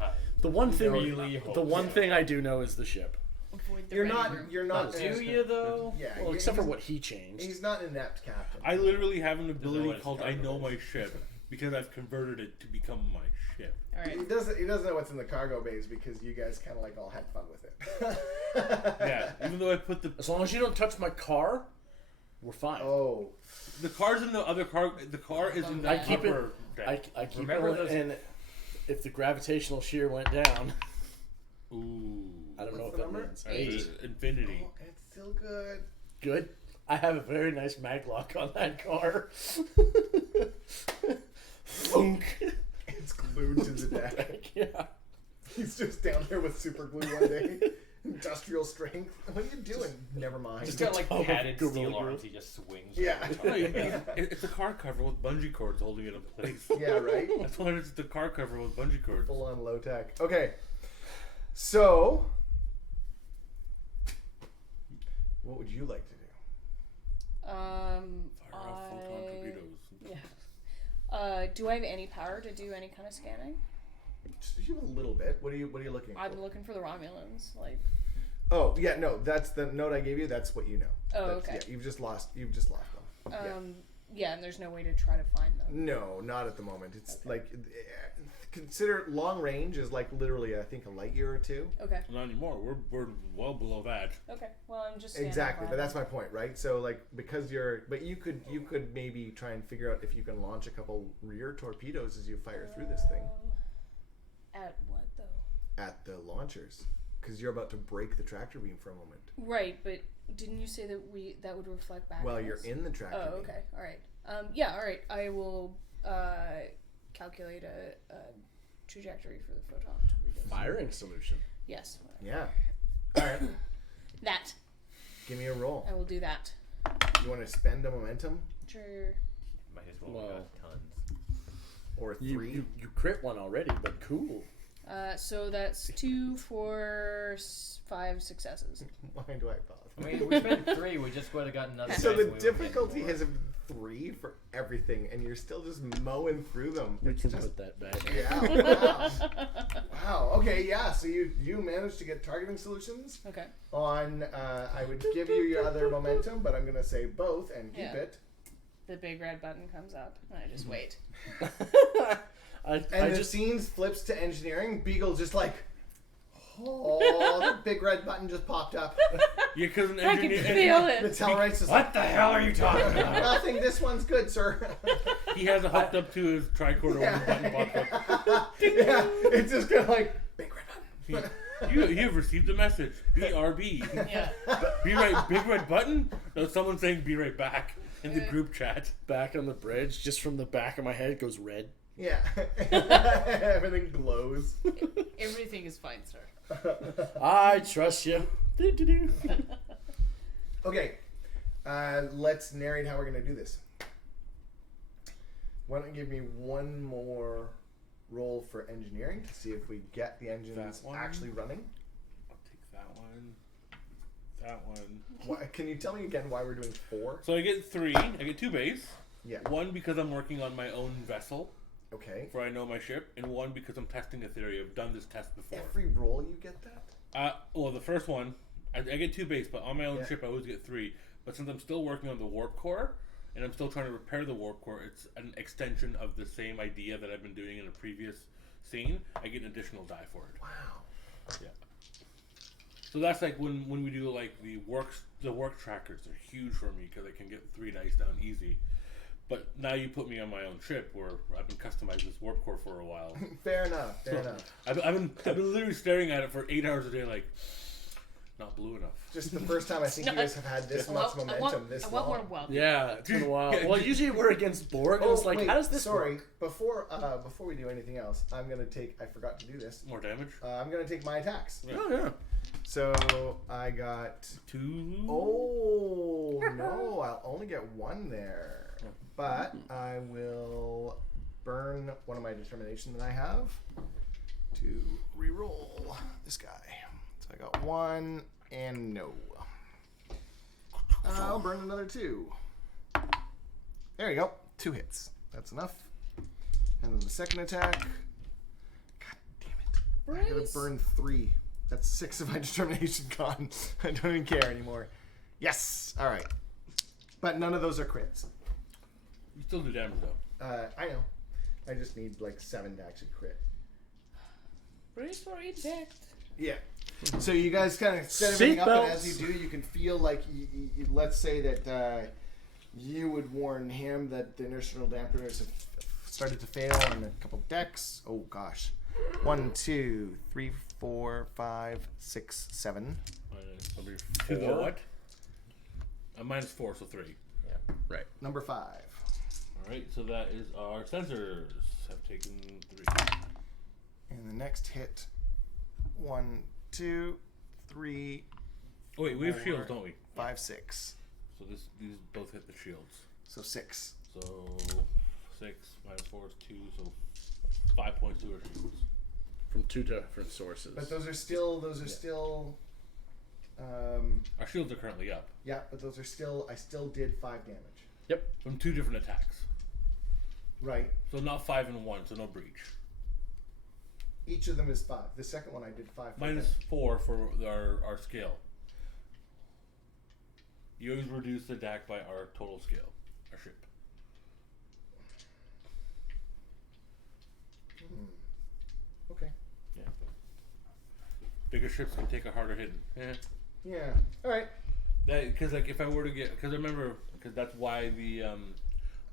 I The one thing. really hope The one so. thing I do know is the ship. Avoid the You're ready not. room. You're not. Do you, though? Yeah. Well, you- except for he's- what he changed. He's not an inept captain. I literally have an know ability what called his I know cargo my ship because I've converted it to become my ship. All right. He doesn't. He doesn't know what's in the cargo bays because you guys kind of like all had fun with it. Yeah, even though I put As long as you don't touch my car, we're fine. Oh. the car's in the other car, the car is in the I keep it- upper deck. I keep Remember it, those- and if the gravitational shear went down, Ooh, I don't know What's what the that number? means. 8. Infinity. Oh, it's still good. Good. I have a very nice mag lock on that car. Thunk. It's glued to the deck. Yeah. He's just down there with super glue one day. Industrial strength. What are you doing? Never mind. He's got like tub of padded Gorilla steel Glue. arms, he just swings. Yeah. No, it's a car cover with bungee cords holding it in place. Yeah, right? That's why it's the car cover with bungee cords. Full on low tech. Okay. So, what would you like to do? Fire off photon I. torpedoes. Yeah. Do I have any power to do any kind of scanning? Just you have a little bit. What are you looking for? I'm looking for the Romulans. Like, Oh, yeah, no, that's the note I gave you. That's what you know. Oh, That's- okay. Yeah, you've just lost them. Yeah. Yeah, and there's no way to try to find them. No, not at the moment. It's like consider long range is like literally I think a light year or two. Okay. Not anymore. We're well below that. Okay. Well, I'm just standing Exactly, by but that's them. my point, right? So like because but you could maybe try and figure out if you can launch a couple rear torpedoes as you fire through this thing At what though? at the launchers, because you're about to break the tractor beam for a moment. Right, but didn't you say that would reflect back? Well, at you're us? in the tractor Oh, beam. okay. All right. Yeah. All right. I will calculate a trajectory for the photon torpedoes. Firing solution. Yes. Yeah. All right. That. Give me a roll. I will do that. You want to spend a momentum Sure. Might as well. We Well. got tons. or You, 3? you crit one already, but cool. So that's 2, 4, 5 successes. Why do I bother? I mean, we spent 3. We just would have gotten another. So dice the and we would've difficulty gotten has been 3 for everything, and you're still just mowing through them. We It's can just put that back. yeah. Wow. Wow. Okay. Yeah. So you managed to get targeting solutions Okay. on. I would give you your other momentum, but I'm gonna say both and keep Yeah. it. The big red button comes up, and I just wait. I And the just scene flips to engineering. Beagle just like. Oh, the big red button just popped up. Yeah, because an I can engineer, feel The it. Tellright's just What the hell are you talking about? nothing. This one's good, sir. he has it hooked up to his tricorder when the button pops up. Yeah, it's just kind of like big red button. You have received a message. BRB. Yeah. Be right, big red button? No, someone's saying be right back in the group chat. back on the bridge, just from the back of my head, it goes red. Yeah, everything glows. Everything is fine, sir. I trust you. Do-do-do. Okay, let's narrate how we're gonna do this. Why don't you give me one more roll for engineering to see if we get the engines That one? actually running? I'll take that one. That one. Why, can you tell me again why we're doing 4? So I get 3. I get 2 base. Yeah. 1 because I'm working on my own vessel, Okay. for I know my ship, and 1 because I'm testing a theory. I've done this test before. Every roll you get that? Well, the first one, I get 2 base, but on my own Yeah. ship I always get 3. But since I'm still working on the warp core, and I'm still trying to repair the warp core, it's an extension of the same idea that I've been doing in a previous scene. I get an additional die for it. Wow. Yeah. So that's like when we do like the work trackers. They're huge for me because I can get 3 dice down easy. But now you put me on my own ship where I've been customizing this warp core for a while. Fair enough. Fair enough. I've been literally staring at it for 8 hours a day, like not blue enough. Just the first time I think you guys have had this much momentum this I want long. more wild. Yeah, it's been a while. Yeah, Well, usually we're against Borg, and it's like, wait, how does this sorry. work? Before we do anything else, I'm gonna take. I forgot to do this. More damage. I'm gonna take my attacks. Yeah. Oh, yeah. So I got. 2. Oh no! I'll only get 1 there, but I will burn one of my determination that I have to re-roll this guy. So I got 1 and no. I'll burn another 2. There you go. 2 hits. That's enough. And then the second attack. God damn it! I gotta Brace. burn 3. That's 6 of my determination gone. I don't even care anymore. Yes. All right. But none of those are crits. You still do damage though. I know. I just need like 7 to actually crit. Brace for eject. Yeah. So you guys kind of set everything up, and Seatbelts. as you do, you can feel like, let's say that you would warn him that the inertial dampeners have started to fail on a couple decks. Oh gosh. 1, 2, 3, 4, 5, 6, 7. Minus 2 the what? Minus 4, so 3. Yeah. Right. Number 5. Alright, so that is our sensors have taken 3. And the next hit. 1, 2, 3, Oh wait, we have 4, shields, don't we? 5, 6. So these both hit the shields. So 6. So 6 minus 4 is 2, so 5 points to our shields. From 2 different sources. But those are still. Our shields are currently up Yeah, but those are still. I still did 5 damage. Yep. from 2 different attacks. Right. So not 5 and 1, so no breach. Each of them is 5. The second one I did 5. Minus 4 for our scale. You always reduce the DAC by our total scale, our ship. bigger ships can take a harder hit. Yeah. Yeah. All right. Because like if I were to get, because I remember, because that's why the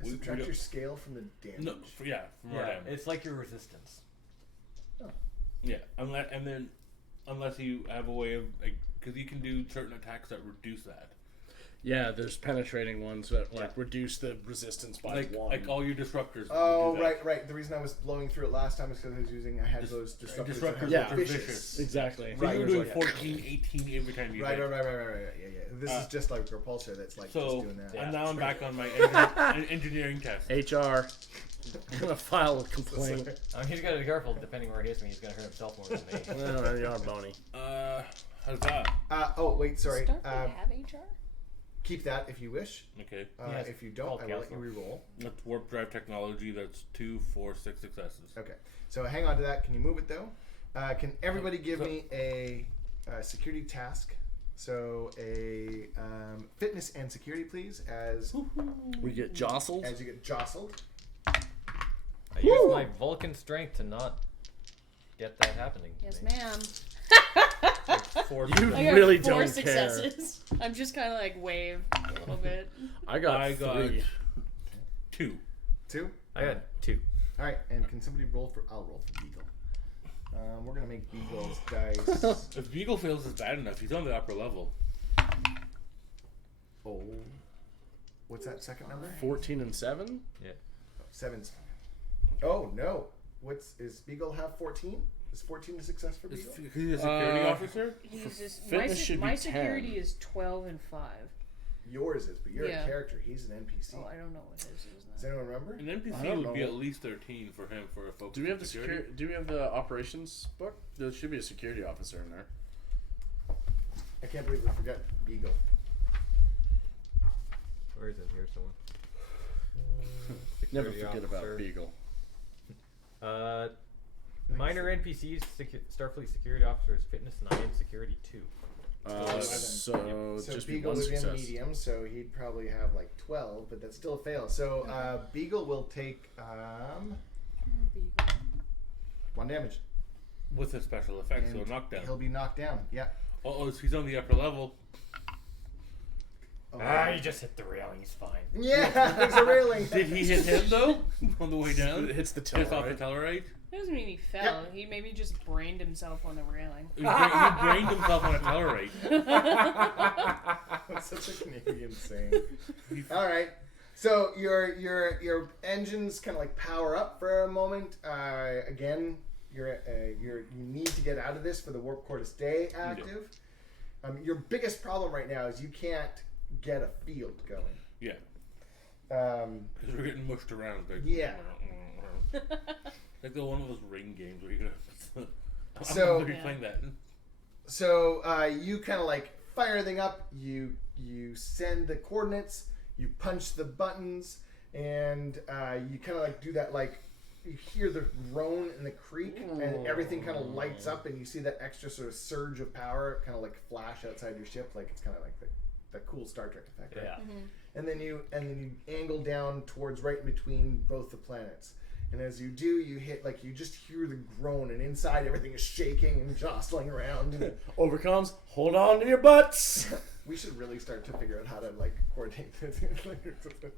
Subtract your scale from the damage. no, from our Yeah, damage. it's like your resistance. Yeah, unless you have a way of like, because you can do certain attacks that reduce that. Yeah, there's penetrating ones that reduce the resistance by Like 1. like all your disruptors. Oh, do that. right. The reason I was blowing through it last time is because I had those disruptors. that disruptors had that are vicious. Exactly. So Right. you were doing Yeah. 14, 18 every time you Right. hit. Yeah. This is just like repulsor that's like So just doing that. and now I'm back on my engineering test. HR. I'm gonna file a complaint. He's got to be careful. Depending where he hits me, he's going to hurt himself more than me. Well, you are bony. How's that? Oh, wait, sorry. Starfleet have HR? Keep that if you wish. Okay. Yes, If you don't, called I will let you counselor. reroll. That's warp drive technology. That's 2, 4, 6 successes. Okay. So hang on to that. Can you move it though? Can everybody give me a security task? So a fitness and security, please, as We get jostled. you get jostled. I use my Vulcan strength to not get that happening. to Yes, me. ma'am. Four You I got really 4 don't successes. I'm just kind of like wave a little bit. I got I got 3. 2. 2. I got 2. All right. And can somebody roll for? I'll roll for Beagle. We're gonna make Beagle's dice. If Beagle fails is bad enough, he's on the upper level. Oh. What's that second number? 14 and 7. 7. Oh no. Is Beagle have 14? Is 14 a success for Beagle? Is he a security officer? He's just, fitness should be my 10. security is 12 and 5. Yours is, but you're Yeah. a character. He's an NPC. Oh, I don't know what his is. Does anyone remember? An I NPC don't would be know. at least 13 for him for a focus. Do we have on the security? Do we have the operations book? There should be a security officer in there. I can't believe we forgot Beagle. Where is it? Here, someone. Never Security forget officer. about Beagle. Minor NPCs, Starfleet security officers, fitness 9, security 2. So So just be Beagle one is in success. medium, so he'd probably have like 12, but that's still a fail. So Beagle will take 1 damage. With a special effect, so And knockdown. He'll be knocked down. Yeah. Oh, he's on the upper level. You just hit the railing, he's fine. Yeah, there's a railing. Did he hit him though on the way down? It hits the Just tail, off the right? Tellarite? That doesn't mean he fell. He maybe just brained himself on the railing. He brained himself on a Tellarite. That's such a Canadian saying. All right. So your engines kind of like power up for a moment. Again, you need to get out of this for the warp core to stay active. Your biggest problem right now is you can't get a field going. Yeah. Because we're getting mushed around. Like, Yeah. Like the one of those ring games where you're gonna. So- I'm gonna be playing that. So you kind of like fire everything up. You send the coordinates. You punch the buttons, and you kind of like do that. Like you hear the groan and the creak, and everything kind of lights up, and you see that extra sort of surge of power, kind of like flash outside your ship. Like it's kind of like the cool Star Trek effect, right? Yeah. And then you angle down towards right in between both the planets. And as you do, you hit, like, you just hear the groan, and inside everything is shaking and jostling around. Overcomes. Hold on to your butts. We should really start to figure out how to, like, coordinate this.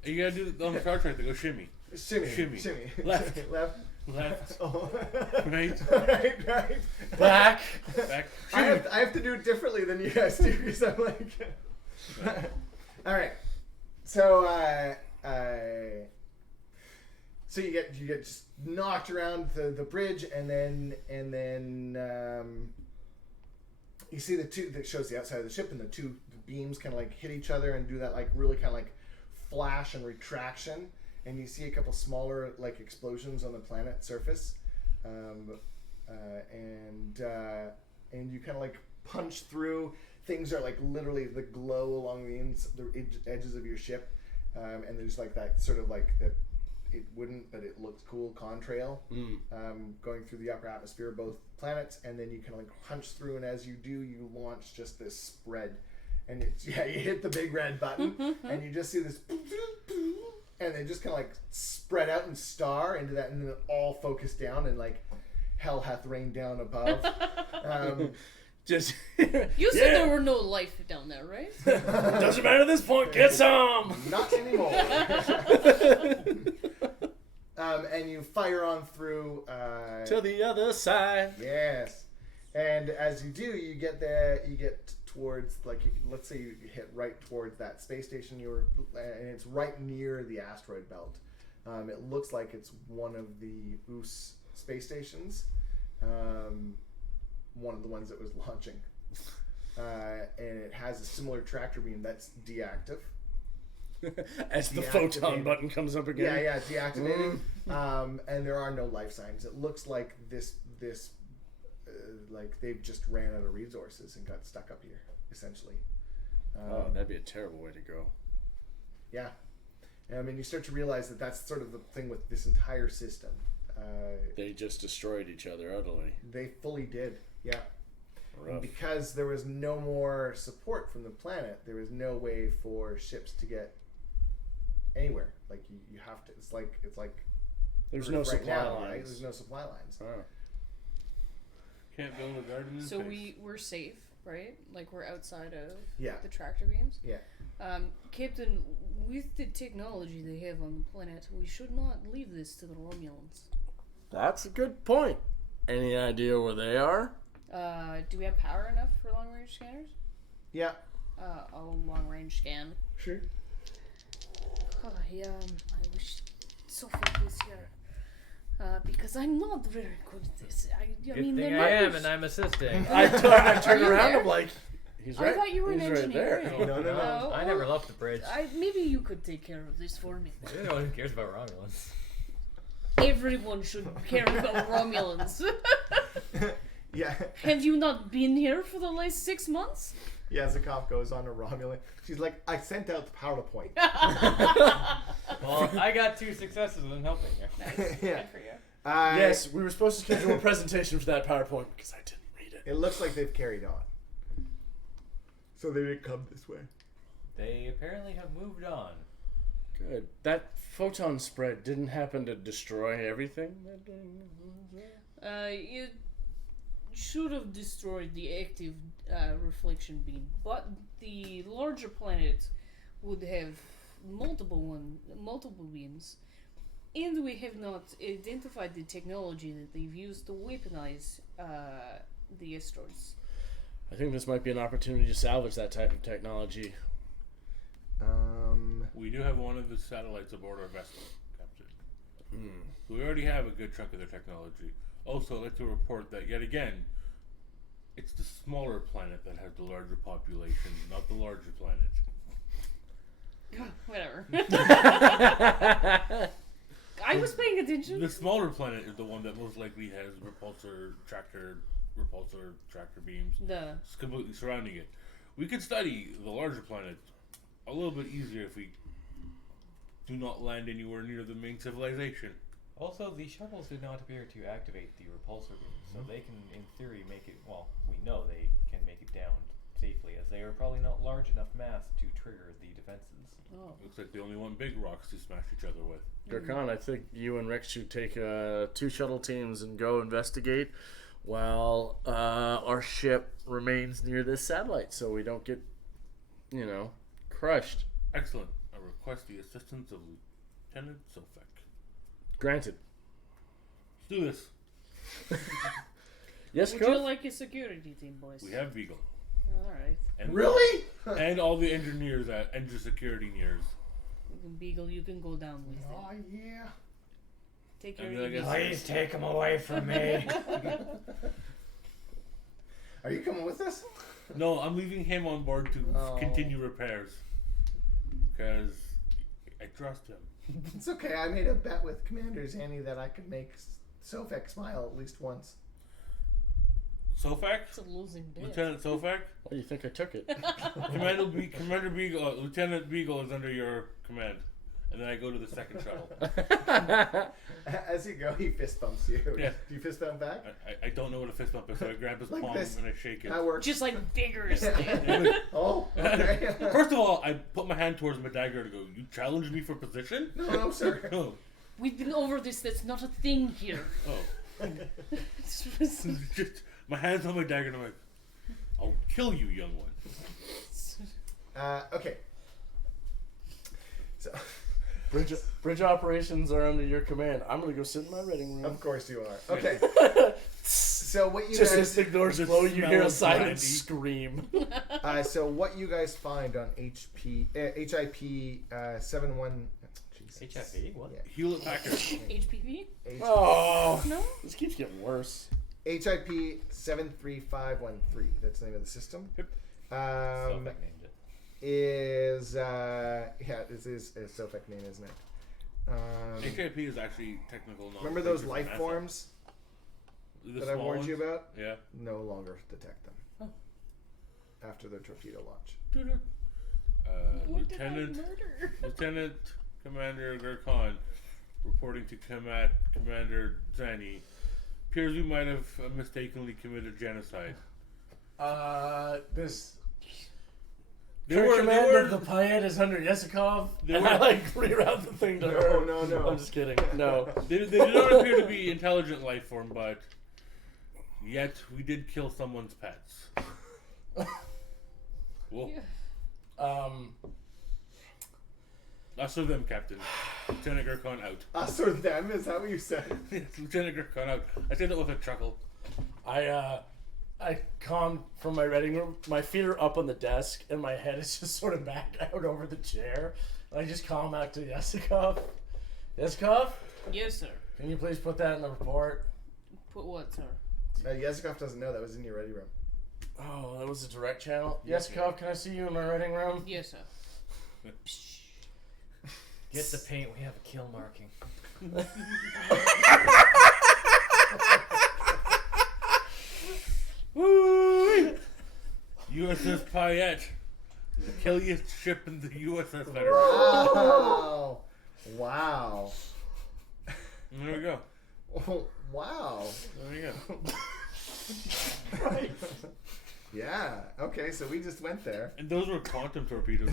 You gotta do on the Star Trek. They go shimmy, Shimmy. Shimmy. Left. Left. left, Oh. right, right. Back. back. I have to do it differently than you guys do, because I'm like... All right. So, so you get just knocked around the bridge, and then you see the two that shows the outside of the ship, and the two beams kind of like hit each other and do that like really kind of like flash and retraction, and you see a couple smaller like explosions on the planet surface, and you kind of like punch through. Things are like literally the glow along the edges of your ship, and there's like that sort of like that. It wouldn't, but it looked cool contrail going through the upper atmosphere of both planets, and then you kind of like punch through, and as you do, you launch just this spread, and it's you hit the big red button, and you just see this, and they just kind of like spread out and star into that, and then all focus down, and like hell hath rained down above. Just You said there were no life down there, right? doesn't matter at this point. Get some. Not anymore. And you fire on through. To the other side. Yes. And as you do, you get there. You get towards let's say you hit right towards that space station and it's right near the asteroid belt. It looks like it's one of the US space stations. One of the ones that was launching. And it has a similar tractor beam that's deactive. As the photon button comes up again. Yeah, deactivating. And there are no life signs. It looks like this like they've just ran out of resources and got stuck up here, essentially. Oh, that'd be a terrible way to go. Yeah. And I mean, you start to realize that that's sort of the thing with this entire system. They just destroyed each other utterly. They fully did, yeah. Rough. Because there was no more support from the planet, there was no way for ships to get anywhere. Like you have to. It's like There's no right supply now, lines. right? There's no supply lines. Oh. Can't build a garden in So space. we're safe, right? Like we're outside of Yeah. the tractor beams. Yeah. Captain, with the technology they have on the planet, we should not leave this to the Romulans. That's a good point. Any idea where they are? Do we have power enough for long range scanners? Yeah. I'll long range scan. Sure. I wish Sophie was here. Because I'm not very good at this. I Good mean, thing the I am, numbers- and I'm assisting. I turn you around. there? I'm like, he's right. I thought you were an he's right engineer. there. No. I never left the bridge. Maybe you could take care of this for me. You're the one who cares about Romulans. Everyone should care about Romulans. Yeah. Have you not been here for the last 6 months? Yeah, Zakov goes on to Romulan. She's like, I sent out the PowerPoint. Well, I got 2 successes in helping you. Nice. Yeah. Good for you. Yes, we were supposed to schedule a presentation for that PowerPoint because I didn't read it. It looks like they've carried on. So they didn't come this way. They apparently have moved on. Good. That photon spread didn't happen to destroy everything? It should have destroyed the active reflection beam, but the larger planet would have multiple beams, and we have not identified the technology that they've used to weaponize the asteroids. I think this might be an opportunity to salvage that type of technology. We do have one of the satellites aboard our vessel, Captain. So we already have a good chunk of their technology. Also, I'd like to report that, yet again, it's the smaller planet that has the larger population, not the larger planet. Whatever. I was paying attention. The smaller planet is the one that most likely has repulsor tractor beams completely surrounding it. We could study the larger planet a little bit easier if we do not land anywhere near the main civilization. Also, the shuttles did not appear to activate the repulsor beam, so they can, in theory, make it. Well, we know they can make it down safely, as they are probably not large enough mass to trigger the defenses. Oh. Looks like they only want big rocks to smash each other with. Gurkhan, I think you and Rick should take 2 shuttle teams and go investigate while our ship remains near this satellite so we don't get, crushed. Excellent. I request the assistance of Lieutenant Sofek. Granted. Let's do this. Yes, Would Coach? you like a security team, boys? We have Beagle. Alright. And Really? and all the engineers at Engine Security Nears. Beagle, you can go down with Oh, it. yeah. Take I care mean, of I your guess- business. Please take him away from me. Are you coming with us? No, I'm leaving him on board to Oh. continue repairs. Because I trust him. It's okay. I made a bet with Commander Zanny that I could make Sofek smile at least once. Sofek? It's a losing bet. Lieutenant Sofek? Why do you think I took it? Commander Beagle, Lieutenant Beagle is under your command. And then I go to the second shuttle. As you go, he fist bumps you. Yeah. Do you fist bump back? I don't know what a fist bump is, so I grab his Like palm this. and I shake it. That works. Just like vigorously. Oh, okay. First of all, I put my hand towards my dagger to go, you challenged me for position? No, sir. Oh. We've been over this. That's not a thing here. Oh. Just my hand's on my dagger and I'm like, I'll kill you, young one. Okay. So, Bridge operations are under your command. I'm gonna go sit in my reading room. of course you are. Okay. So what you Just guys as the doors Just close, you smell hear a of silent brandy. scream. so what you guys find on HIP 71 HFE? What? Yeah. Hewlett Packard. HPV? Oh, No? this keeps getting worse. HIP 73513. That's the name of the system. Yep. Sofek named it. Is this is a Sofek name, isn't it? HIP is actually technical knowledge. Remember those life forms The that I small warned you ones? about? Yeah. No longer detect them Oh. after their torpedo launch. What did I Lieutenant murder? Commander Gurkhan reporting to Commander Zani. Appears we might have mistakenly committed genocide. This They Current were- command they were- of the Payette is under Yesikov. They And were- I reroute the thing to her. No. I'm just kidding. No. They do not appear to be intelligent life form, but yet we did kill someone's pets. Whoa. Yeah. Us or them, Captain. Lieutenant Gurkhan out. Us or them? Is that what you said? Lieutenant Gurkhan out. I said that with a chuckle. I come from my reading room. My feet are up on the desk, and my head is just sort of back out over the chair. And I just call back to Yesikov. Yesikov, Yes, sir. can you please put that in the report? Put what, sir? Yazikov doesn't know that was in your ready room. Oh, that was a direct channel. Yes, Yesikov, can I see you in my reading room? Yes, sir. Get the paint, we have a kill marking. USS Payette. The killiest ship in the USS Federation. Wow. There we go. Oh, wow. There you go. Right. Yeah. Okay, so we just went there. And those were quantum torpedoes.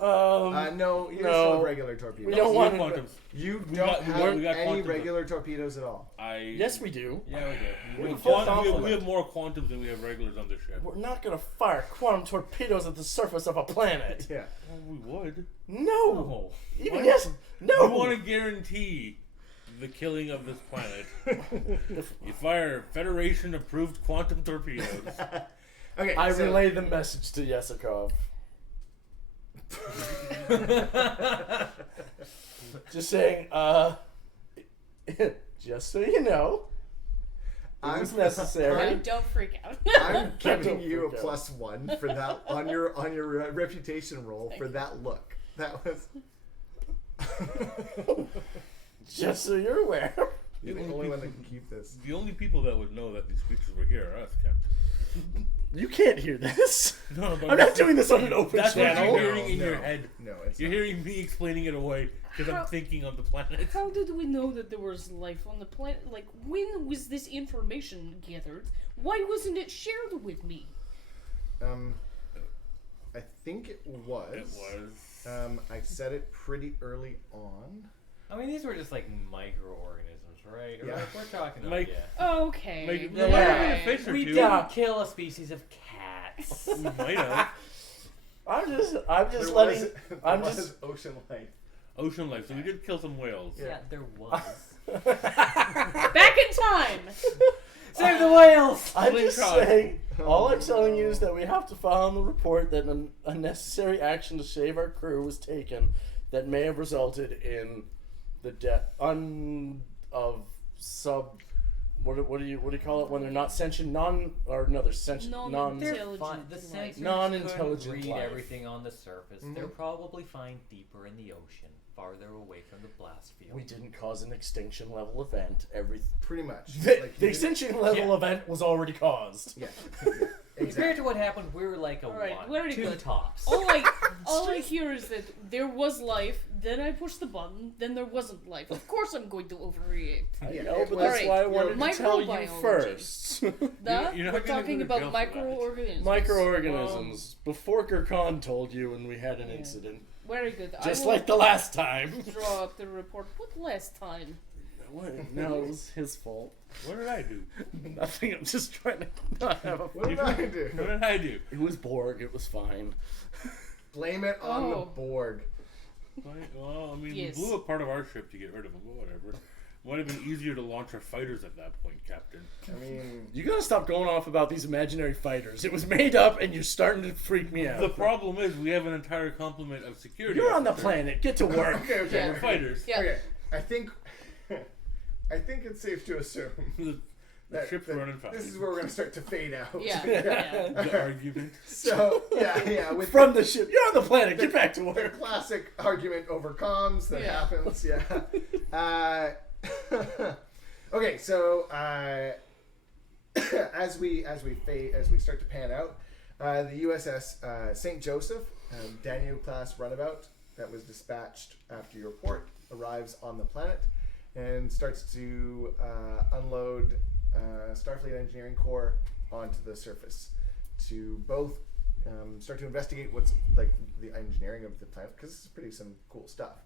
No. I'm No, you're No. still regular torpedoes. We don't want- quantums. You We don't got- we have got any quantums. regular torpedoes at all. Yes, we do. Yeah, we do. We have, full quantum, complement. we have more quantums than we have regulars on this ship. We're not gonna fire quantum torpedoes at the surface of a planet. Yeah. Well, we would. No. Even What? yes. No. We want to guarantee the killing of this planet. You fire Federation-approved quantum torpedoes. Okay. I so, relay the message to Yesikov. Just saying, just so you know, it was necessary. Right, don't freak out. I'm giving Don't you a freak out. +1 for that on your reputation roll for that look. That was. Just so you're aware. You're the only one that can keep this. The only people that would know that these creatures were here are us, Captain. You can't hear this. No, but I'm not doing this on an open That's what channel. you're hearing in No, your head. No, it's You're not. hearing me explaining it away because How- I'm thinking on the planet. How did we know that there was life on the planet? Like, when was this information gathered? Why wasn't it shared with me? I think it was. It was. I said it pretty early on. I mean, these were just like microorganisms, right? Yeah. Like, we're talking about, Like- yeah. Okay. Like, Yeah. we might have been a fish or We two. didn't kill a species of cats. We might have. I'm just There letting. was, I'm there was just. ocean life. Ocean life. So we did kill some whales. Yeah, there was. Back in time! Save the whales! I'm just Slingshot. saying. All I'm Oh, telling you no. is that we have to file in the report that an unnecessary action to save our crew was taken that may have resulted in the death of sub. What do you call it when they're not sentient they're sentient non. They're Intelligent fine. The life. sensors Non-intelligent couldn't read life. everything on the surface. Mhm. They're probably fine deeper in the ocean, farther away from the blast field. We didn't cause an extinction level event. Pretty much. The Like, the you extinction level Yeah. event was already caused. Yeah. Compared Exactly. to what happened, we were like a Alright, one, very two good. tops. All I hear is that there was life, then I pushed the button, then there wasn't life. Of course I'm going to overreact. I Yeah, know, it but was- that's why I Alright, wanted to tell you microbiology. first. That? you're not We're gonna talking go to about jail for that. microorganisms. Microorganisms. Before Gurkhan told you when we had an Yeah. incident. Very good. Just I will like the last time. draw up the report. What last time? What? No, it was his fault. What did I do? Nothing. I'm just trying to not have a. What did I do? What did I do? It was Borg. It was fine. Blame it on the Oh. Borg. Well, I mean, Yes. we blew up part of our ship to get rid of them, but whatever. Might have been easier to launch our fighters at that point, Captain. I mean, You gotta stop going off about these imaginary fighters. It was made up, and you're starting to freak me The out. problem is we have an entire complement of security. You're on the officers. planet. Get to work. okay. Yeah. We're fighters. Yeah. Okay, I think it's safe to assume The ship's running fast. this is where we're going to start to fade out. Yeah. Yeah. The argument. So with From the ship. You're on the planet. Get back to the work. classic argument over comms that Yeah. happens. Okay, so as we start to pan out, the USS St. Joseph, Daniel class runabout that was dispatched after your report arrives on the planet and starts to unload Starfleet Engineering Corps onto the surface to both start to investigate what's like the engineering of the planet, because this is pretty some cool stuff,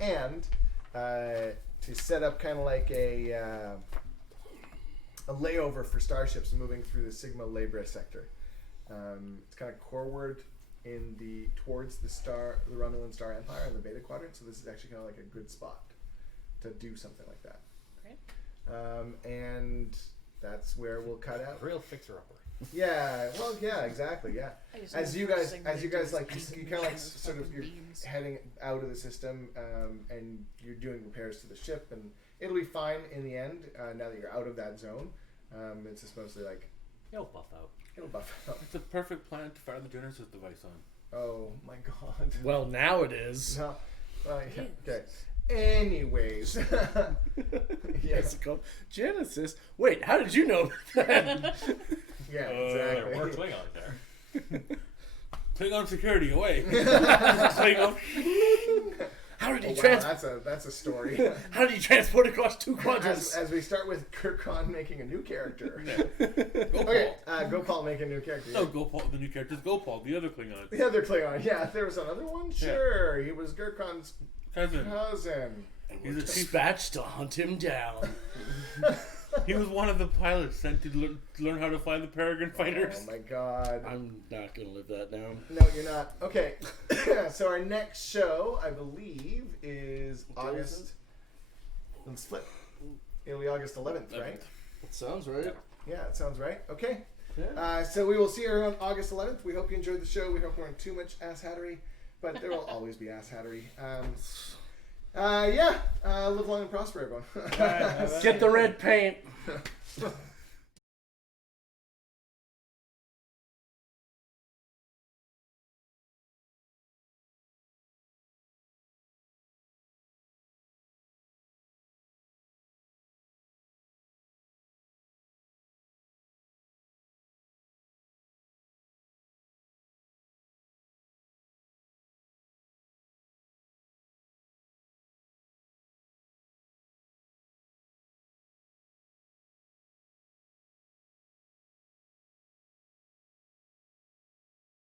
and to set up kind of like a layover for starships moving through the Sigma Librae sector. It's kind of coreward towards the Romulan Star Empire in the Beta Quadrant, so this is actually kind of like a good spot to do something like that. Great. And that's where we'll cut out. Real fixer-upper. Yeah, well, yeah, exactly, yeah. I just As know you the guys, first thing like, is you kind of like those sort of fucking you're beams. heading out of the system, and you're doing repairs to the ship, and it'll be fine in the end. Now that you're out of that zone, it's just mostly like He'll buff out. it'll buff out. It's a perfect plan to fire the Genesis device on. Oh my god. Well, now it is. No. Yeah, okay. Anyways, Yes, it's called Genesis. Wait, how did you know that? yeah, There were exactly. Klingons there. Klingon security away. Klingon. How did Oh, he wow, that's a story. How did he transport across two quadrants? As we start with Kirkon making a new character. Go Okay, Paul. Gopal making a new character. No, Go Paul. The new character's Go Paul, the other Klingon. The other Klingon, yeah. There was another one. Sure, he was Gurkon's Cousin. cousin. He's a chief. Dispatched to hunt him down. He was one of the pilots sent to learn how to fly the Peregrine fighters. Oh my god. I'm not gonna live that down. No, you're not. Okay, so our next show, I believe, is August. Let's flip. It'll be August 11th, right? That sounds right. Yeah, that sounds right. Okay. Yeah. So we will see you on August 11th. We hope you enjoyed the show. We hope we weren't too much asshattery, but there will always be asshattery. Live long and prosper, everyone. Get the red paint.